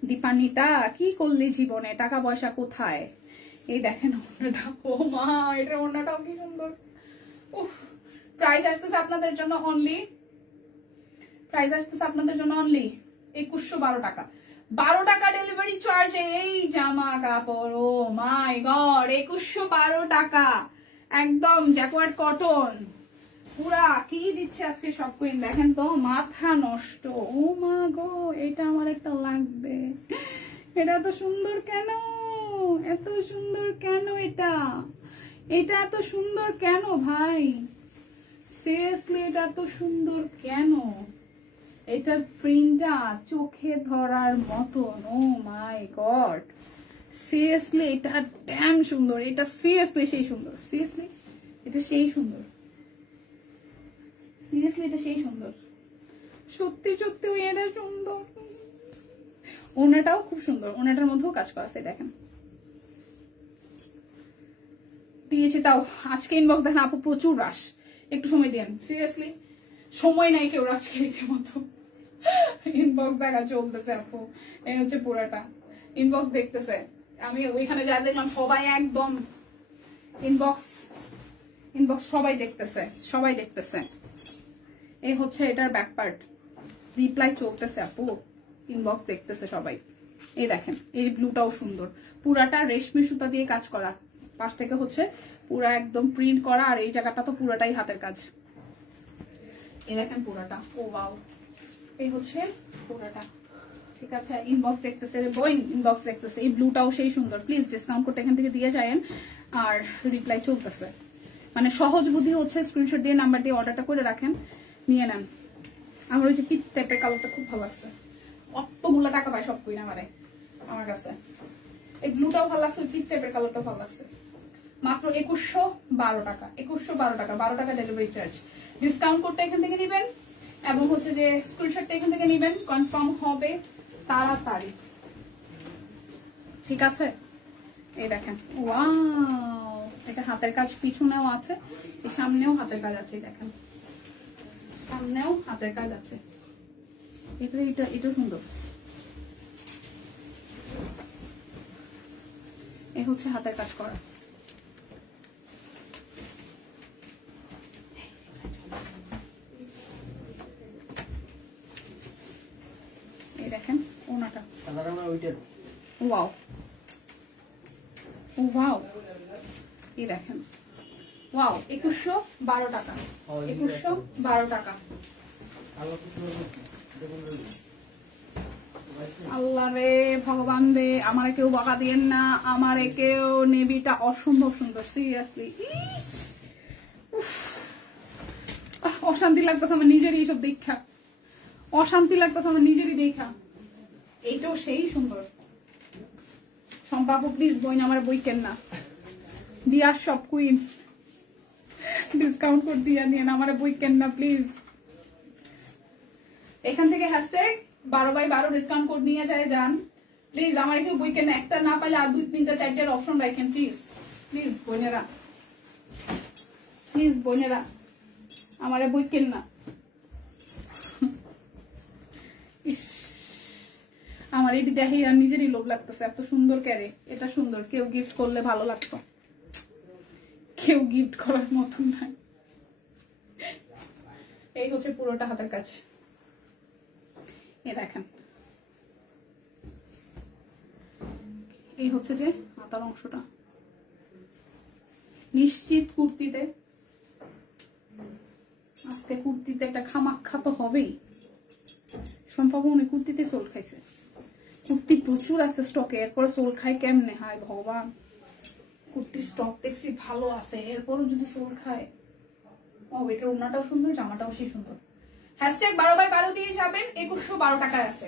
দীপানিতা কি করলি জীবনে, টাকা পয়সা কোথায়? এই দেখেন ওড়নাটা, ও মা এটা ওড়নাটাও কি সুন্দর। উফ, প্রাইস আসতেছে আপনাদের জন্য অনলি, প্রাইস আসতেছে আপনাদের জন্য অনলি 2112 টাকা। 12 টাকা ডেলিভারি চার্জে এই জামা কাপড়। ও মাই গড, 2112 টাকা, একদম জ্যাকওয়ার্ড কটন। পুরা কি দিচ্ছে আজকে সব কুইন, দেখেন তো মাথা নষ্ট। ও মা গো, এটা আমার একটা লাগবে। এটা এত সুন্দর কেন, এত সুন্দর কেন, এটা এত সুন্দর কেন ভাই, সিরিয়াসলি এটা এত সুন্দর কেন? এটার প্রিন্টটা চোখে ধরার মতন। ও মাই গড, সিরিয়াসলি এটা ড্যাম সুন্দর। এটা সিরিয়াসলি সেই সুন্দর, সিরিয়াসলি এটা সেই সুন্দর, সিরিয়াসলি এটা সেই সুন্দর, সত্যি সত্যি এটা সুন্দর। ওনাটাও খুব সুন্দর, ওনাটার মধ্যেও কাজ করা আছে, দেখেন দিয়েছি। তাও আজকে ইনবক্স দেখেন আপু প্রচুর রাশ, একটু সময় দেন, সিরিয়াসলি সময় নাই কেউ রাশ খেতে মতো। ইনবক্স দেখা চলতেছে আপু, এই হচ্ছে পুরাটা ইনবক্স দেখতেছে। আমি ওইখানে যা দেখলাম সবাই একদম ইনবক্স সবাই দেখতেছে, সবাই দেখতেছে। এই হচ্ছে এটার ব্যাক পার্ট, রিপ্লাই চলতেছে আপু, ইনবক্স দেখতেছে সবাই। এই দেখেন এই ব্লুটাও সুন্দর, পুরাটা রেশমি সুতা দিয়ে কাজ করা, পাশ থেকে হচ্ছে পুরা একদম প্রিন্ট করা, আর এই জায়গাটা তো পুরাটাই হাতের কাজ। এই দেখেন পুরাটা, ও ওয়াও, এই হচ্ছে পুরাটা। ঠিক আছে, ইনবক্স দেখতেছে, বইন ইনবক্স দেখতেছে। এই ব্লুটাও সেই সুন্দর, প্লিজ ডিসকাউন্ট করতে এখান থেকে দিয়ে যায়েন। আর রিপ্লাই চলতেছে, মানে সহজ বুদ্ধি হচ্ছে স্ক্রিনশট দিয়ে নাম্বার দিয়ে অর্ডারটা করে রাখেন, নিয়ে নেন। আমার ওই যে কি টাইপের কালারটা খুব ভালো লাগছে, অতগুলো টাকা পায় সব কুইন আমার কাছে। এই ব্লুটাও ভালো লাগছে, ওই কি টাইপের কালারটাও ভালো লাগছে। মাত্র 2112 টাকা, 2112 টাকা, 12 টাকা ডেলিভারি চার্জ। ডিসকাউন্ট করতে এখান থেকে নিবেন এবং হচ্ছে যে স্ক্রিনশটটা এখান থেকে নিবেন, কনফার্ম হবে তাড়াতাড়ি। ঠিক আছে, এই দেখেন ওয়াও, এটা হাতের কাজ, পিছনেও আছে, এই সামনেও হাতের কাজ আছে, দেখেন সামনেও হাতের কাজ আছে। এটা সুন্দর, এই হচ্ছে হাতের কাজ করা। এই দেখেন ওনাটা, ওয়াও ওয়াও, এই দেখেন ওয়াও, 2112 টাকা, 2112 টাকা। আল্লাহ রে ভগবান রে, আমারে কেউ বকা দিয়েন না, আমারে কেউ, নেবিটা অসম্ভব সুন্দর, সিরিয়াসলি। অশান্তি লাগতেছে আমার নিজেরই এইসব দেখা, অশান্তি লাগতেছে আমার নিজেরই দেখা। এইটাও সেই সুন্দর। সম্পাবু প্লিজ বইন আমার বই কেন না, দিয়া সব কুইন ডিসকাউন্ট করে দিয়া নিয়ে আমার বই কেন না প্লিজ। এখান থেকে হ্যাশট্যাগ 12/12 ডিসকাউন্ট কোড নিয়ে যায় যান প্লিজ। আমার কেউ বই কেন, একটা না পাইলে আর 2, 3, 4 অপশন রাখেন প্লিজ, প্লিজ বোনেরা, প্লিজ বোনেরা আমার বই কেন না। আমার এটি দেখে আর নিজেরই লোভ লাগতেছে, এত সুন্দর ক্যারে, এটা সুন্দর, কেউ গিফট করলে ভালো লাগতো, কেউ গিফট করার মতন নাই। এই হচ্ছে পুরোটা হাতের কাজ, এ দেখেন এই হচ্ছে যে হাতার অংশটা। নিশ্চিত কুর্তিতে, আজকে কুর্তিতে একটা খামাক্ষা তো হবেই। সম্ভব উনি কুর্তিতে সোল খাইছে, কুর্তি প্রচুর আছে স্টকে, এরপরে সোল খাই কেমনে, হায় ভগবান। কুর্তির স্টক দেখছি ভালো আছে, এরপরও যদি সোল খায়। ও এটার ওনাটাও সুন্দর, জামাটাও সেই সুন্দর। হ্যাশট্যাগ 12/12 দিয়ে যাবেন, 2112 টাকায় আছে।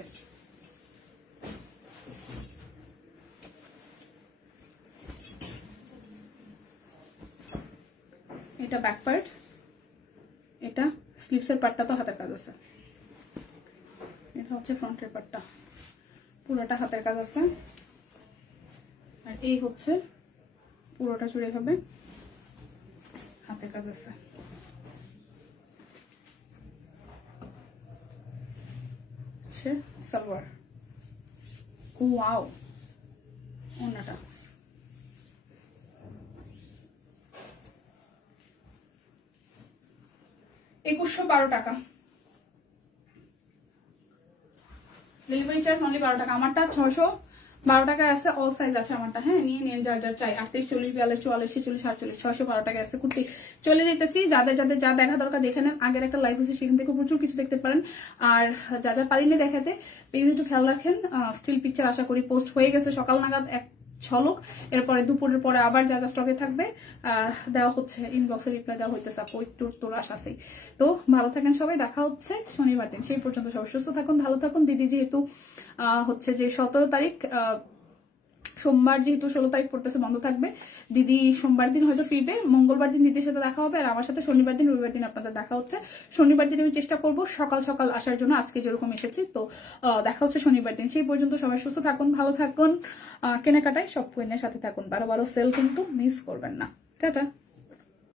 এটা ব্যাক পার্ট, এটা স্লিভসের পার্টটা তো হাতের কাজ আছে, এটা হচ্ছে ফ্রন্টের পার্টটা, পুরোটা হাতের কাজ আছে। আর এই হচ্ছে পুরোটা চুড়ে হবে, হাতের কাজ আছে। সালোয়ার, ওয়াও, ওনাটা 2112 টাকা। ডেলিভারি চার্জ অনলি 12 টাকা। আমারটা 612 টাকায় আছে, অল সাইজ আছে আমারটা। হ্যাঁ, নিয়ে নিন যার যার চাই। 38, 40, 42, 44, 46, 48, 612 টাকায় আছে কুর্তি। চলে যেতেছি, যাদের যাদের যা দেখা দরকার দেখে নেন। আগের একটা লাইভ হচ্ছে, সেখান থেকে প্রচুর কিছু দেখতে পারেন। আর যা যা পারিনি দেখাতে প্লিজ একটু খেয়াল রাখেন। স্টিল পিকচার আশা করি পোস্ট হয়ে গেছে সকাল নাগাদ এক ঝলক। এরপরে দুপুরের পরে আবার যা যা স্টকে থাকবে দেওয়া হচ্ছে, ইনবক্সে রিপ্লাই দেওয়া হইতেছে। আপু একটু তোর আশাছেই। তো ভালো থাকেন সবাই, দেখা হচ্ছে শনিবার দিন। সেই পর্যন্ত সবাই সুস্থ থাকুন, ভালো থাকুন। দিদি যেহেতু হচ্ছে যে 17 তারিখ সোমবার, যেহেতু 16 তারিখ পড়তেছে, বন্ধ থাকবে। দিদি সোমবার দিন হয়তো ফিরবে, মঙ্গলবার দিন দিদির সাথে দেখা হবে, আর আমার সাথে শনিবার দিন, রবিবার দিন আপনাদের দেখা হচ্ছে। শনিবার দিন আমি চেষ্টা করবো সকাল সকাল আসার জন্য, আজকে যেরকম এসেছি। তো দেখা হচ্ছে শনিবার দিন। সেই পর্যন্ত সবাই সুস্থ থাকুন, ভালো থাকুন, কেনাকাটায় সব পণ্যের সাথে থাকুন। 12 সেল কিন্তু মিস করবেন না। টাটা।